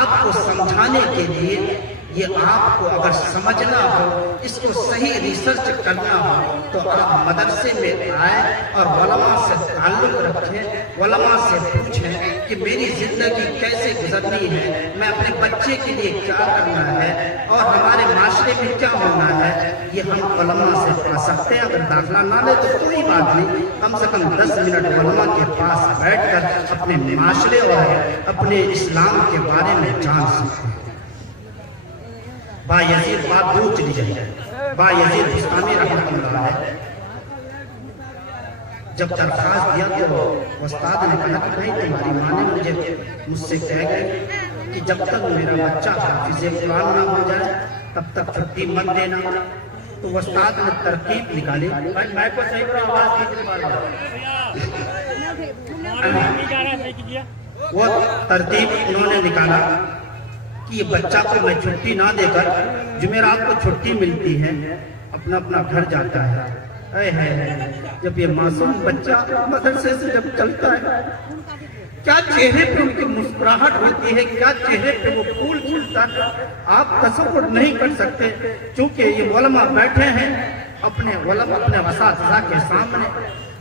آپ کو سمجھانے کے لیے۔ یہ آپ کو اگر سمجھنا ہو، اس کو صحیح ریسرچ کرنا ہو، تو آپ مدرسے میں آئیں اور علماء سے تعلق رکھیں، علماء سے پوچھیں کہ میری زندگی کیسے گزرنی ہے، میں اپنے بچے کے لیے کیا کرنا ہے، اور ہمارے معاشرے میں کیا ہونا ہے۔ یہ ہم علماء سے پڑھ سکتے ہیں۔ اگر داخلہ نہ لے تو کوئی بات نہیں، کم سے کم 10 منٹ علماء کے پاس بیٹھ کر اپنے معاشرے اور اپنے اسلام کے بارے میں جان سکتے ہیں۔ با یزید بات دور چلی جائے، با یزید بستامی رحمۃ اللہ ہے، جب درخواست دیا تو استاد نے کہا کہ بھائی تمہاری ماں نے مجھ سے کہہ گئی کہ جب تک میرا بچہ حافظ قرآن نہ ہو جائے تب تک چھٹی مت دینا۔ تو استاد نے ترکیب نکالی، وہ ترتیب انہوں نے نکالا کہ یہ بچہ کو میں چھٹی نہ دے کر، جمعرات کو چھٹی ملتی ہے، اپنا اپنا گھر جاتا ہے۔ جب یہ معصوم بچہ مدرسے سے جب چلتا ہے، کیا چہرے پہ ان کی مسکراہٹ ہوتی ہے، کیا چہرے پہ وہ پھول کھلتا ہے، آپ تصور نہیں کر سکتے۔ چونکہ یہ علماء بیٹھے ہیں اپنے اساتذہ کے سامنے،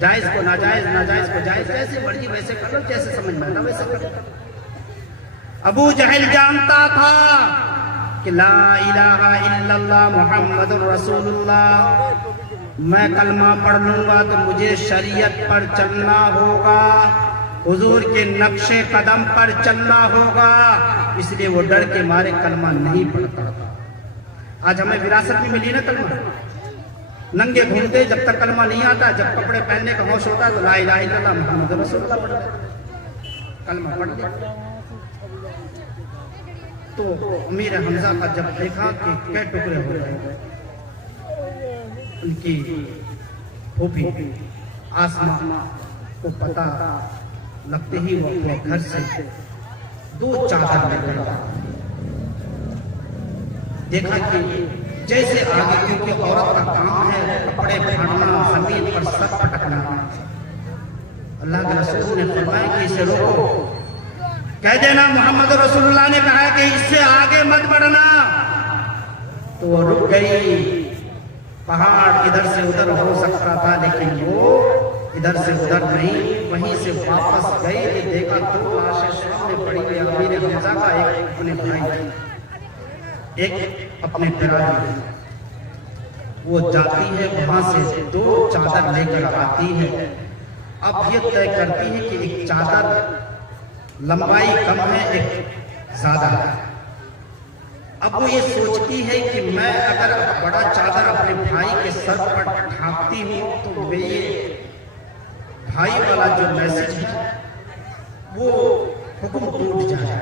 جائز کو ناجائز، ناجائز کو جائز، جیسے مرضی ویسے کر لو، جیسے سمجھ میں آنا ویسے کر لو۔ ابو جہل جانتا تھا کہ لا الہ الا اللہ محمد رسول اللہ، میں کلمہ پڑھ لوں گا تو مجھے شریعت پر چلنا ہوگا، حضور کے نقش قدم پر چلنا ہوگا، اس لیے وہ ڈر کے مارے کلمہ نہیں پڑھتا تھا۔ آج ہمیں وراثت میں ملی نا کلمہ، ننگے گھومتے جب تک کلمہ نہیں آتا، جب کپڑے پہننے کا ہوش ہوتا ہے تو لا الہ الا اللہ محمد رسول اللہ پڑھ لیتے، کلمہ پڑھ لیتے۔ تو امیر حمزہ کا جب دیکھا کہ کئے ٹکڑے ہو رہے، ان کی پھوپھی آسمہ کو پتہ لگتے ہی وہ اپنے گھر سے 2 چادر لے کر دیکھا کہ جیسے آگے، کیونکہ عورت کا کام ہے کپڑے پھاڑنا، زمین پر سر پٹکنا، اللہ کے رسول نے فرمایا کہ اسے روکو، کہہ دینا محمد رسول اللہ نے کہا کہ اس سے آگے مت بڑھنا۔ تو وہ رک گئی، پہاڑ ادھر سے ادھر ہو سکتا تھا لیکن وہ ادھر سے ادھر نہیں، وہیں سے واپس گئی کہ دیکھا 2 لاشیں سامنے پڑی ہوئی، امیر حمزہ کا ایک اپنے بھائی، ایک اپنے برادری۔ وہ جاتی ہے وہاں سے 2 چادر لے کر آتی ہے، اب یہ طے کرتی ہے کہ ایک چادر لمبائی کم ہے، ایک زیادہ ہے۔ اب وہ یہ سوچتی ہے کہ میں اگر بڑا چادر اپنے بھائی کے سر پر ڈھانپتی ہوں تو میرے بھائی والا جو میسج ہے وہ حکم ٹوٹ جائے۔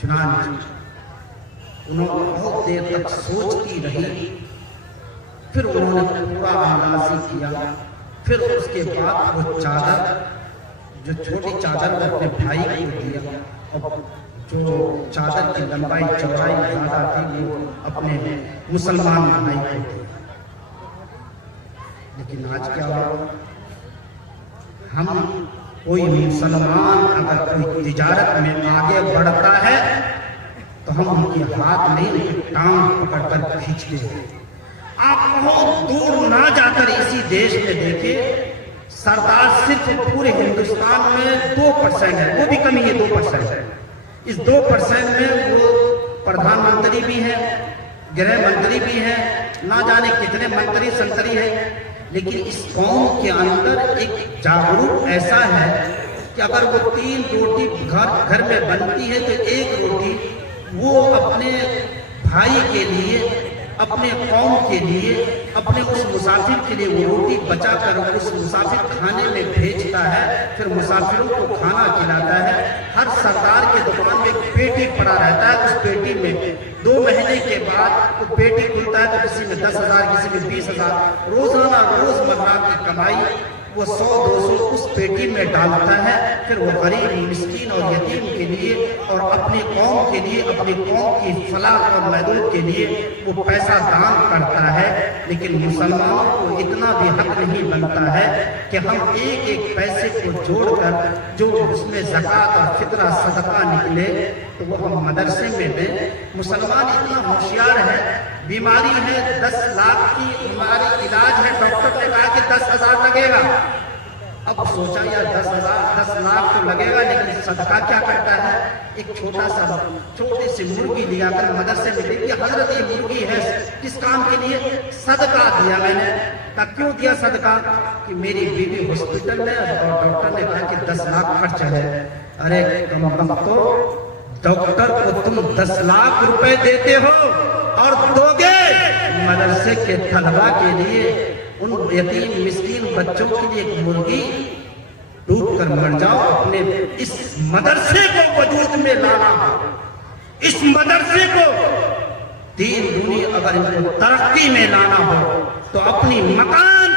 چنانچہ انہوں نے بہت دیر تک سوچتی رہی، پھر انہوں نے پورا اندازی کیا، پھر اس کے بعد وہ چادر، جو چھوٹی چادر وہ اپنے بھائی کو دیا، اور جو چادر کی لمبائی چوڑائی زیادہ تھی وہ اپنے مسلمان بھائی کو دیا۔ لیکن آج کیا ہوا، ہم کوئی مسلمان اگر کوئی تجارت میں آگے بڑھتا ہے تو ہم ان کی ہاتھ نہیں، ٹانگ پکڑ کر کھینچتے ہیں۔ آپ بہت دور نہ جا کر اسی دیش میں دیکھیں، سردار صرف پورے ہندوستان میں 2% ہے، وہ بھی کمی ہے 2%، اس 2% میں وہ پردھان منتری بھی ہیں، گرہ منتری بھی ہیں، نہ جانے کتنے منتری سنتری ہیں، لیکن اس قوم کے اندر ایک جاگروک ایسا ہے کہ اگر وہ 3 روٹی گھر میں بنتی ہے تو 1 روٹی وہ اپنے بھائی کے لیے، اپنے قوم کے لیے، اپنے اس مسافر کے لیے وہ روٹی بچا کر اس مسافر کھانے میں بھیجتا ہے، پھر مسافروں کو کھانا کھلاتا ہے۔ ہر سردار کے دکان میں ایک پیٹی پڑا رہتا ہے، اس پیٹی میں 2 مہینے کے بعد وہ پیٹی کھلتا ہے تو کسی میں 10,000، کسی میں 20,000، روزانہ روزمرہ کی کمائی وہ 100-200 اس پیٹی میں ڈالتا ہے، پھر وہ غریب، مسکین اور یتیم کے لیے اور اپنی قوم کے لیے، اپنی قوم کی فلاح اور محدود کے لیے وہ پیسہ دان کرتا ہے۔ لیکن مسلمانوں کو اتنا بھی حق نہیں بنتا ہے کہ ہم ایک ایک پیسے کو جوڑ کر جو اس میں زکوٰۃ اور فطرہ صدقہ نکلے تو وہ ہم مدرسے میں دیں۔ مسلمان اتنا ہوشیار ہے، بیماری ہے 10 لاکھ کی بیماری علاج ہے، ڈاکٹر نے کہا کہ 10,000 لگے گا۔ اب سوچا یار 10 لاکھ تو لگے گا، لیکن صدقہ کیا کرتا ہے؟ ایک چھوٹی سی مرغی لیا کر مدرسے میں دے دیا، حضرت یہ مرغی ہے کس کام کے لیے؟ صدقہ دیا میں نے۔ کہا کیوں دیا صدقہ؟ کہ میری بیوی ہاسپٹل میں اور ڈاکٹر نے کہا کہ 10 لاکھ خرچ ہے۔ ارے کم وقت ڈاکٹر کو تم 10 لاکھ روپے دیتے ہو اور دو گے مدرسے کے طلبہ کے لیے، ان یتیم مسکین بچوں کے لیے ایک مرغی ڈوب کر مر جاؤ۔ اپنے اس مدرسے کو وجود میں لانا ہو، اس مدرسے کو دین دنیا اگر ان کو ترقی میں لانا ہو تو اپنی مکان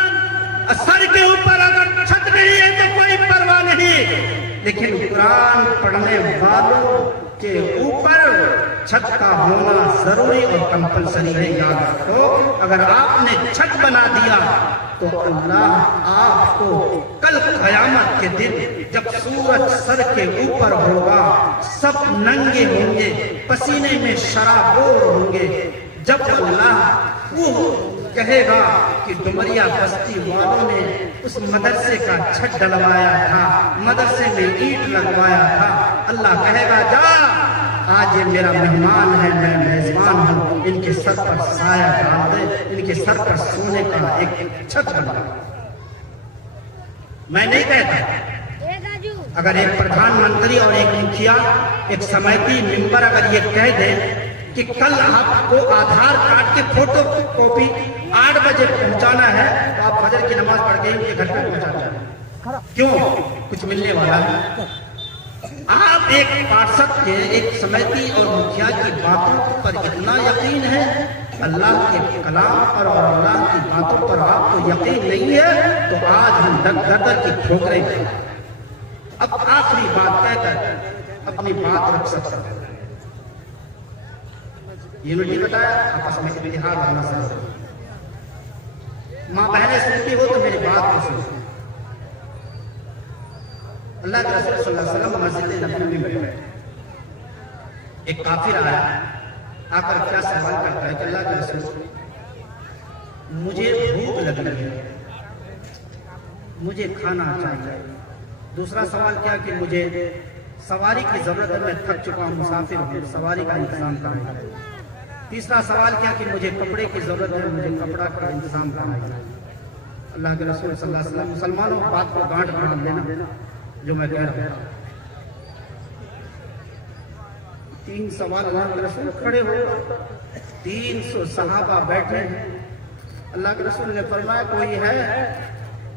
سر کے اوپر اگر چھت نہیں ہے تو کوئی پرواہ نہیں، لیکن قرآن پڑھنے والوں کے اوپر چھت کا ہونا ضروری اور کمپلسری ہے۔ یاد رکھو، اگر آپ نے چھت بنا دیا تو اللہ آپ کو کل قیامت کے دن جب سورج سر کے اوپر ہوگا، سب ننگے ہوں گے، پسینے میں شرابور ہوں گے، جب اللہ وہ کہے گا کہ ڈمریا بستی والوں نے اس مدرسے کا چھت ڈلوایا تھا، مدرسے میں اینٹ لگوایا تھا، اللہ کہے گا جا، آج یہ میرا مہمان ہے، میں میزبان ہوں، ان کے سر پر سایہ ڈال دے، ان کے سر پر سونے کا ایک چھت بنا۔ میں نہیں کہتا اگر ایک پردھان منتری اور ایک مکھیا ایک سمیتی ممبر اگر یہ کہہ دے کہ کل آپ کو آدھار کارڈ کی فوٹو کاپی 8 بجے پہنچانا ہے تو آپ فجر کی نماز پڑھ کے ان کے گھر پہ پہنچا دیں، کیوں؟ کچھ ملنے والا ہے۔ آپ ایک پارشد کے، ایک سمیتی اور مکھیا کی باتوں پر اتنا یقین ہے، اللہ کے کلام پر اور اللہ کی باتوں پر آپ کو یقین نہیں ہے، تو آج ہم در کی ٹھوکریں گے۔ اب آخری بات کہہ کر اپنی بات رکھ سکتا ہے۔ یونٹی بتایا، آپس میں اتحاد ہونا ضروری ہے۔ ماں بہنیں سنتی ہو تو میری بات کو سنو۔ اللہ کے رسول صلی اللہ علیہ وسلم مسجد نبوی میں بیٹھے، ایک کافر آیا، آ کر کیا سوال کرتا ہے کہ اللہ کے رسول مجھے بھوک لگ رہی ہے، مجھے کھانا چاہیے۔ دوسرا سوال کیا کہ مجھے سواری کی ضرورت ہے، میں تھک چکا ہوں، مسافر ہوں، سواری کا انتظام کرائیں۔ تیسرا سوال کیا کہ مجھے کپڑے کی ضرورت ہے، مجھے کپڑا کا انتظام کرائیں۔ اللہ کے رسول صلی اللہ علیہ وسلم، مسلمانوں بات کو گانٹ باندھ لینا جو میں کہہ رہا ہوں۔ 3 سوال اللہ کے رسول کھڑے ہو، 300 صحابہ بیٹھے ہیں۔ اللہ کے رسول نے فرمایا کوئی ہے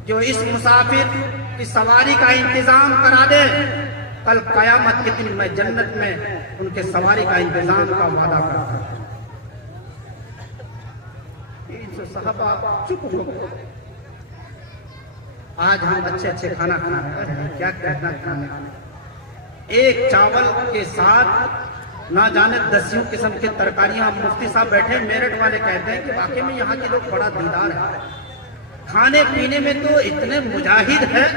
جو اس مسافر کی سواری کا انتظام کرا دے، کل قیامت کے دن میں جنت میں ان کے سواری کا انتظام کا وعدہ کرتا ہوں۔ 300 صحابہ چپ ہو گئے۔ آج ہم اچھے کھانا کھانا ہیں، کیا کہنا کھانے، ایک چاول کے ساتھ نہ جانے 10 قسم کے ترکاریاں۔ مفتی صاحب بیٹھے میرٹھ والے کہتے ہیں کہ واقعی میں یہاں کے لوگ بڑا دیندار ہیں، کھانے پینے میں تو اتنے مجاہد ہیں،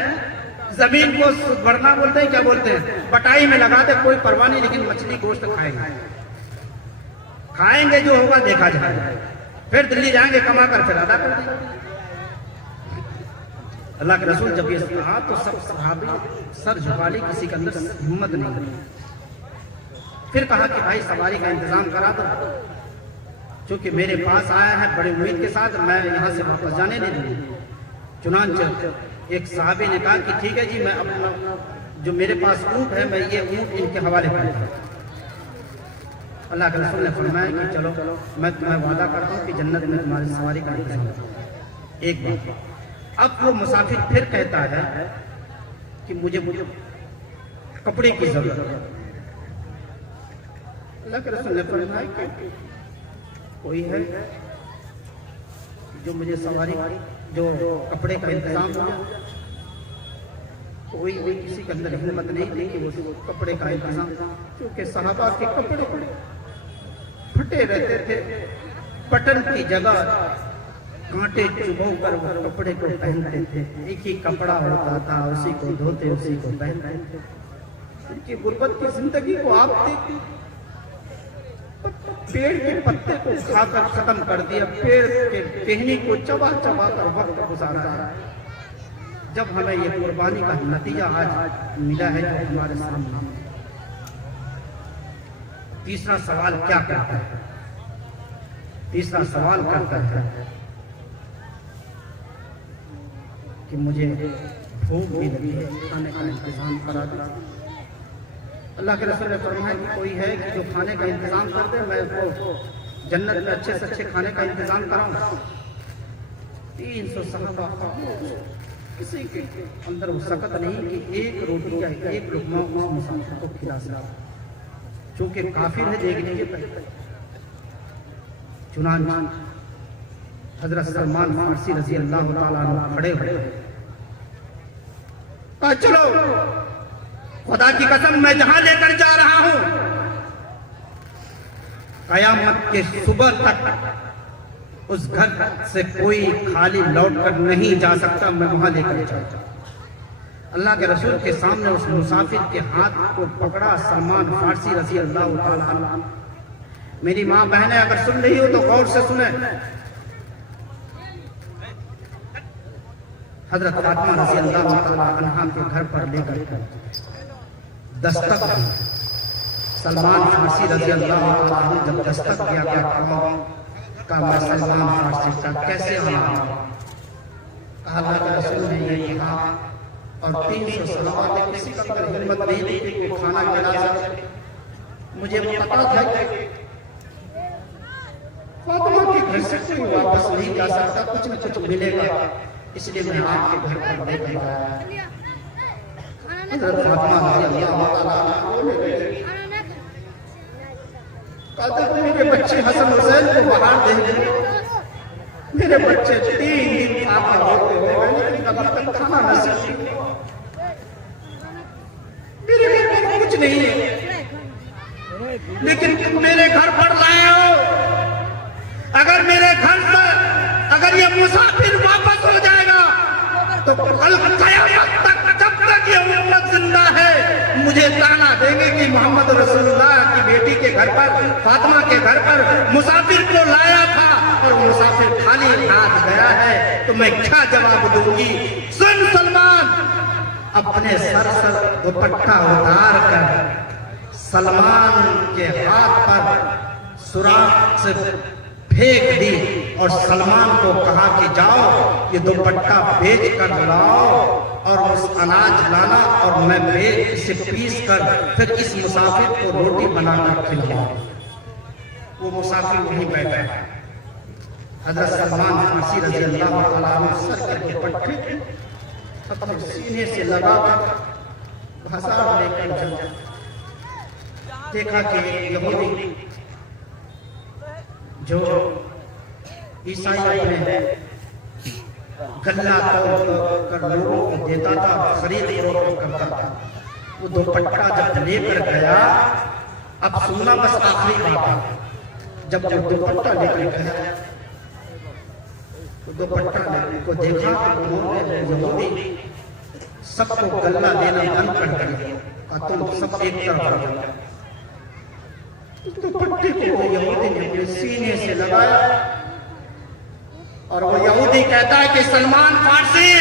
زمین کو ورنہ بولتے ہیں، کیا بولتے ہیں، بٹائی میں لگا دے کوئی پرواہ نہیں، لیکن مچھلی گوشت کھائیں گے جو ہوگا دیکھا جائے گا، پھر دلی جائیں گے کما کر پھر ادا کر دیں گے۔ اللہ کے رسول جب یہ کہا تو سب صحابی سر جھکا لی، کسی کے اندر ہمت نہیں۔ پھر کہا کہ بھائی سواری کا انتظام کرا دو، چونکہ میرے پاس آیا ہے بڑی امید کے ساتھ، میں یہاں سے واپس جانے نہیں دوں۔ چنانچہ ایک صحابی نے کہا کہ ٹھیک ہے جی، میں اپنا جو میرے پاس اونٹ ہے میں یہ اونٹ ان کے حوالے کرتا ہوں۔ اللہ کے رسول نے فرمایا کہ چلو میں تمہیں وعدہ کرتا ہوں کہ جنت میں تمہاری سواری کا انتظام کروں۔ ایک بات، اب وہ مسافر پھر کہتا ہے کہ مجھے کپڑے کی ضرورت ہے۔ اللہ کے رسول نے فرمایا کہ کوئی ہے جو مجھے سواری جو کپڑے کا انتظام ہو، کوئی کسی کے اندر ہمت نہیں تھی کہ وہ کپڑے کا انتظام، کیونکہ صحابہ کے کپڑے پھٹے رہتے تھے، بٹن کی جگہ کانٹے چبھو کر وہ کپڑے کو پہنتے تھے، ایک ہی کپڑا ہوتا تھا، اسی کو دھوتے اسی کو پہنتے تھے۔ ان کی غربت کی زندگی کو آپ دیکھتے، پیڑ کے پتے کو کھا کر ختم کر دیا، پیڑ کے ٹہنی کو چبا چبا کر وقت گزارا ہے۔ جب ہمیں یہ قربانی کا نتیجہ آج ملا ہے جو ہمارے سامنے، تیسرا سوال کیا کرتا ہے؟ تیسرا سوال کرتا ہے کہ مجھے بھوک بھی لگی ہے، کھانے کا انتظام کرا دیں۔ اللہ کے رسول نے فرمایا کہ کوئی ہے کہ جو کھانے کا انتظام کر دے، میں کو جنت میں اچھے سے اچھے کھانے کا انتظام کراؤں۔ 300 صحابہ، کسی کے اندر وہ سکت نہیں کہ ایک روٹی یا ایک لقمہ اس مسافر کو کھلا سکتا، چونکہ کافر ہے، دیکھ لیجیے پہلے۔ چنانچہ حضرت سلمان فارسی رضی اللہ تعالیٰ عنہ کھڑے ہوئے، کہا چلو خدا کی قسم میں جہاں لے کر جا رہا ہوں قیامت کے صبح تک اس گھر سے کوئی خالی لوٹ کر نہیں جا سکتا، میں وہاں لے کر جاؤں۔ اللہ کے رسول کے سامنے اس مسافر کے ہاتھ کو پکڑا سلمان فارسی رضی اللہ تعالیٰ عنہ۔ میری ماں بہنیں اگر سن رہی ہو تو غور سے سنیں، حضرت فاطمہ رضی اللہ تعالیٰ عنہا کے گھر پر لے کر دستک دی. سلمان فارسی رضی اللہ تعالیٰ عنہ جب دستک دیا کہ کون کا میں سلمان فارسی کا کیسے آنا؟ کہا اللہ کے رسول نے یہ کہا اور 300 صحابہ نے کسی کا ہمت نہیں دی کہ کوئی کھانا کھلا سکے. مجھے پتا تھا کہ فاطمہ کے گھر سے کوئی واپس نہیں جا سکتا، کچھ نہ کچھ ملے گا، اس لیے میں آپ کے گھر پر لے کر آیا. حضرت فاطمہ رضی اللہ تعالیٰ عنہ کہتے ہیں میرے بچے حسن حسین کو باہر دے دیں. میرے بچے 3 دن فاقہ ہوتے ہوئے لیکن ابھی تک کھانا نصیب نہیں. میرے گھر میں کچھ نہیں ہے لیکن تم میرے گھر پر لائے ہو. اگر میرے گھر سے اگر یہ مسافر واپس ہو جائے گا تو کل قیامت تک جب تک یہ امت زندہ ہے مجھے تانا دیں گے کہ محمد رسول اللہ کی بیٹی کے گھر پر فاطمہ کے گھر پر مسافر کو لایا تھا اور مسافر خالی ہاتھ گیا ہے. تو میں کیا جواب دوں گی؟ سن سلمان، اپنے سر سے دوپٹہ اتار کر سلمان کے ہاتھ پر سوراخ سے پھینک دی اور سلمان کو کہا کہ جاؤ یہ دوپٹہ بیچ کر لاؤ اور اس اناج لانا اور میں اسے پیس کر پھر اس مسافر کو روٹی بنا کر کھلاؤ. وہ مسافر وہیں بیٹھا ہے. حضرت سلمان فارسی رضی اللہ تعالیٰ عنہ سر کے دوپٹے اپنے سینے سے لگا کر بازار لے کر چلا. دیکھا کہ یہودی جو عیسائی اپنے گلہ توڑ کر لوگوں کو دیتا تھا، خرید فروخت کرتا تھا، وہ دوپٹہ جب لے کر گیا، اب سننا بس آخری بات ہے، جب وہ دوپٹہ لے کر گیا تو دوپٹہ کو دیکھا کہ انہوں نے یہودی سب کو گلہ دینا بند کر دیا اور تم سب ایک طرف ہو جاؤ. دوپٹے کو یہودی نے اپنے سینے سے لگایا اور وہ یہودی کہتا ہے کہ سلمان فارسی،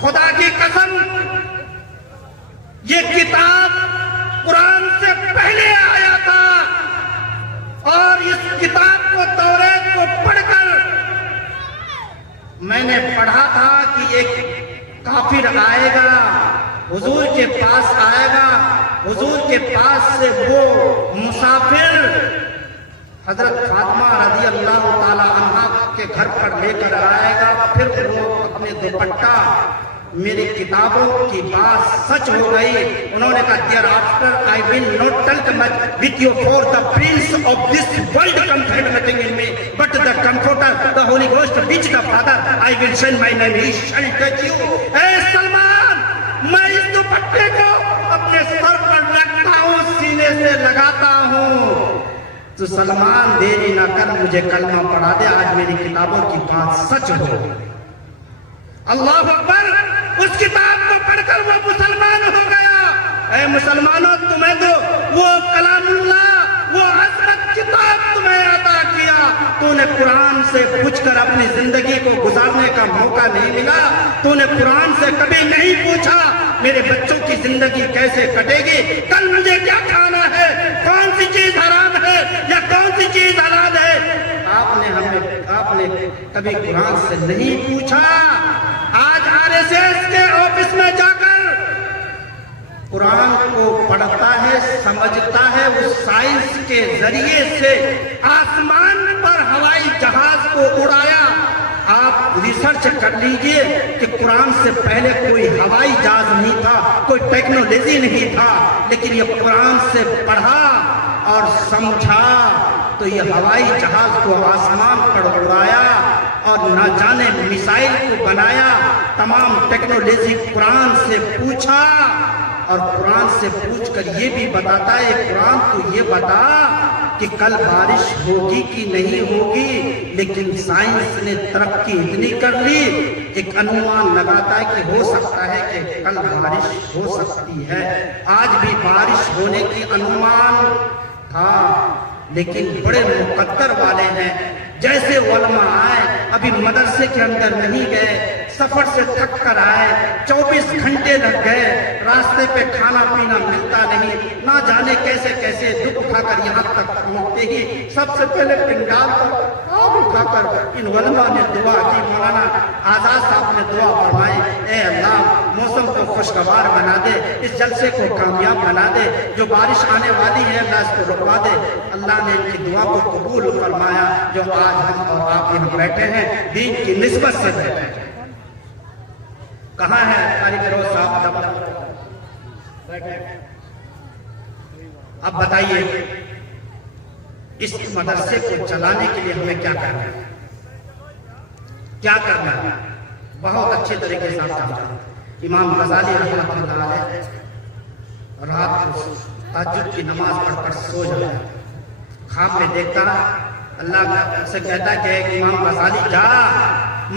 خدا کی قسم یہ کتاب قرآن سے پہلے آیا تھا اور اس کتاب کو توریت کو پڑھ کر میں نے پڑھا تھا کہ ایک کافر آئے گا، حضور کے پاس آئے گا، حضور کے پاس سے وہ مسافر حضرت فاطمہ رضی اللہ تعالیٰ عنہ کے گھر پر لے کر آئے گا، پھر وہ اپنے دوپٹہ میری کتابوں کی بات سچ ہو گئی. انہوں نے کہا dear after I will not talk much with you for the prince of this world comfort nothing in me but the comforter the Holy Ghost which the Father I will send my name he shall touch you. اے سلمان، میں اس دوپٹے کو اپنے سر پر لگتا ہوں، سینے سے لگاتا ہوں. تو سلمان دیری نہ کر مجھے کلمہ پڑھا دے، آج میری کتابوں کی بات سچ ہو. اللہ اکبر. اس کتاب کو پڑھ کر وہ مسلمان ہو گیا. اے مسلمانوں، تمہیں تو وہ کلام اللہ، وہ عظمت کتاب تمہیں عطا کیا، تو نے قرآن سے پوچھ کر اپنی زندگی کو گزارنے کا موقع نہیں ملا. تو نے قرآن سے کبھی نہیں پوچھا میرے بچوں کی زندگی کیسے کٹے گی، کل مجھے کیا کھانا ہے، کون سی چیز حرام ہے یا کون سی چیز حلال ہے. آپ نے کبھی قرآن سے نہیں پوچھا. آج RSS کے آفس میں جا کر قرآن کو پڑھتا ہے، سمجھتا ہے، اس سائنس کے ذریعے سے آسمان پر ہوائی جہاز کو اڑایا. آپ ریسرچ کر لیجئے کہ قرآن سے پہلے کوئی ہوائی جہاز نہیں تھا، کوئی ٹیکنالوجی نہیں تھا، لیکن یہ قرآن سے پڑھا اور سمجھا تو یہ ہوائی جہاز کو آسمان پر اڑایا اور نہ جانے میزائل کو بنایا. تمام ٹیکنالوجی قرآن سے پوچھا اور قرآن سے پوچھ کر یہ بھی بتاتا ہے، قرآن تو یہ بتا کہ کل بارش ہوگی کہ نہیں ہوگی. لیکن سائنس نے ترقی اتنی کر لی، ایک انومان لگاتا ہے کہ ہو سکتا ہے کہ کل بارش ہو سکتی ہے. آج بھی بارش ہونے کی انومان تھا، لیکن بڑے مقدر والے ہیں. جیسے علماء آئے، ابھی مدرسے کے اندر نہیں گئے، سفر سے تھک کر آئے، 24 گھنٹے لگ گئے، راستے پہ کھانا پینا ملتا نہیں، نہ جانے کیسے کیسے دکھ اٹھا کر یہاں تک پہنچتے ہی سب سے پہلے پنڈال پر آب اٹھا کر ان علماء نے دعا کی، مولانا آزاد صاحب نے دعا فرمائی، اے اللہ موسم کو خوشگوار بنا دے، اس جلسے کو کامیاب بنا دے، جو بارش آنے والی ہے اللہ اس کو رکوا دے۔ اللہ نے ان کی دعا کو قبول فرمایا، جو آج ہم اور آپ یہاں بیٹھے ہیں دین کی نسبت سے بیٹھے ہیں۔ کہاں ہے قاری فیروز صاحب؟ اب بتائیے اس مدرسے کو چلانے کے لیے ہمیں کیا کرنا ہے؟ کیا کرنا ہے؟ بہت اچھے طریقے سے آپ جانتے ہیں، امام غزالی رحمۃ اللہ علیہ رات کو تہجد کی نماز پڑھ کر سو جاتا ہے، خواب میں دیکھتا اللہ سے کہتا کہ امام غزالی جا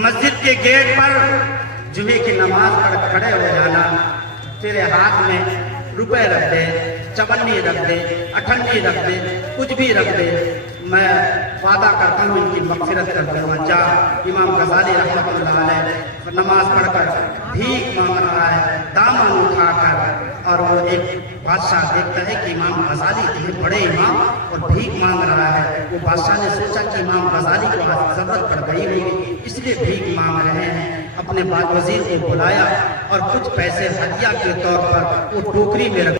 مسجد کے گیٹ پر جمعے کی نماز پڑھ کھڑے ہو جانا، تیرے ہاتھ میں روپے رکھ دے، چونی رکھ دے، اٹھنی رکھ دے، کچھ بھی رکھ دے، میں وعدہ کرتا ہوں ان کی مغفرت کر دوں گا۔ جا امام غزالی رحمۃ اللہ علیہ نماز پڑھ کر بھیک مانگ رہا ہے، دامن اٹھا کر، اور وہ ایک بادشاہ دیکھتا ہے کہ امام غزالی اتنے بڑے امام اور بھیک مانگ رہا ہے۔ وہ بادشاہ نے سوچا کہ امام غزالی کو آج ضرورت پڑ گئی ہوگی اس لیے بھیک مانگ رہے ہیں، اپنے وزیر کو بلایا اور کچھ پیسے ہدیہ کے طور پر وہ ٹوکری میں رکھ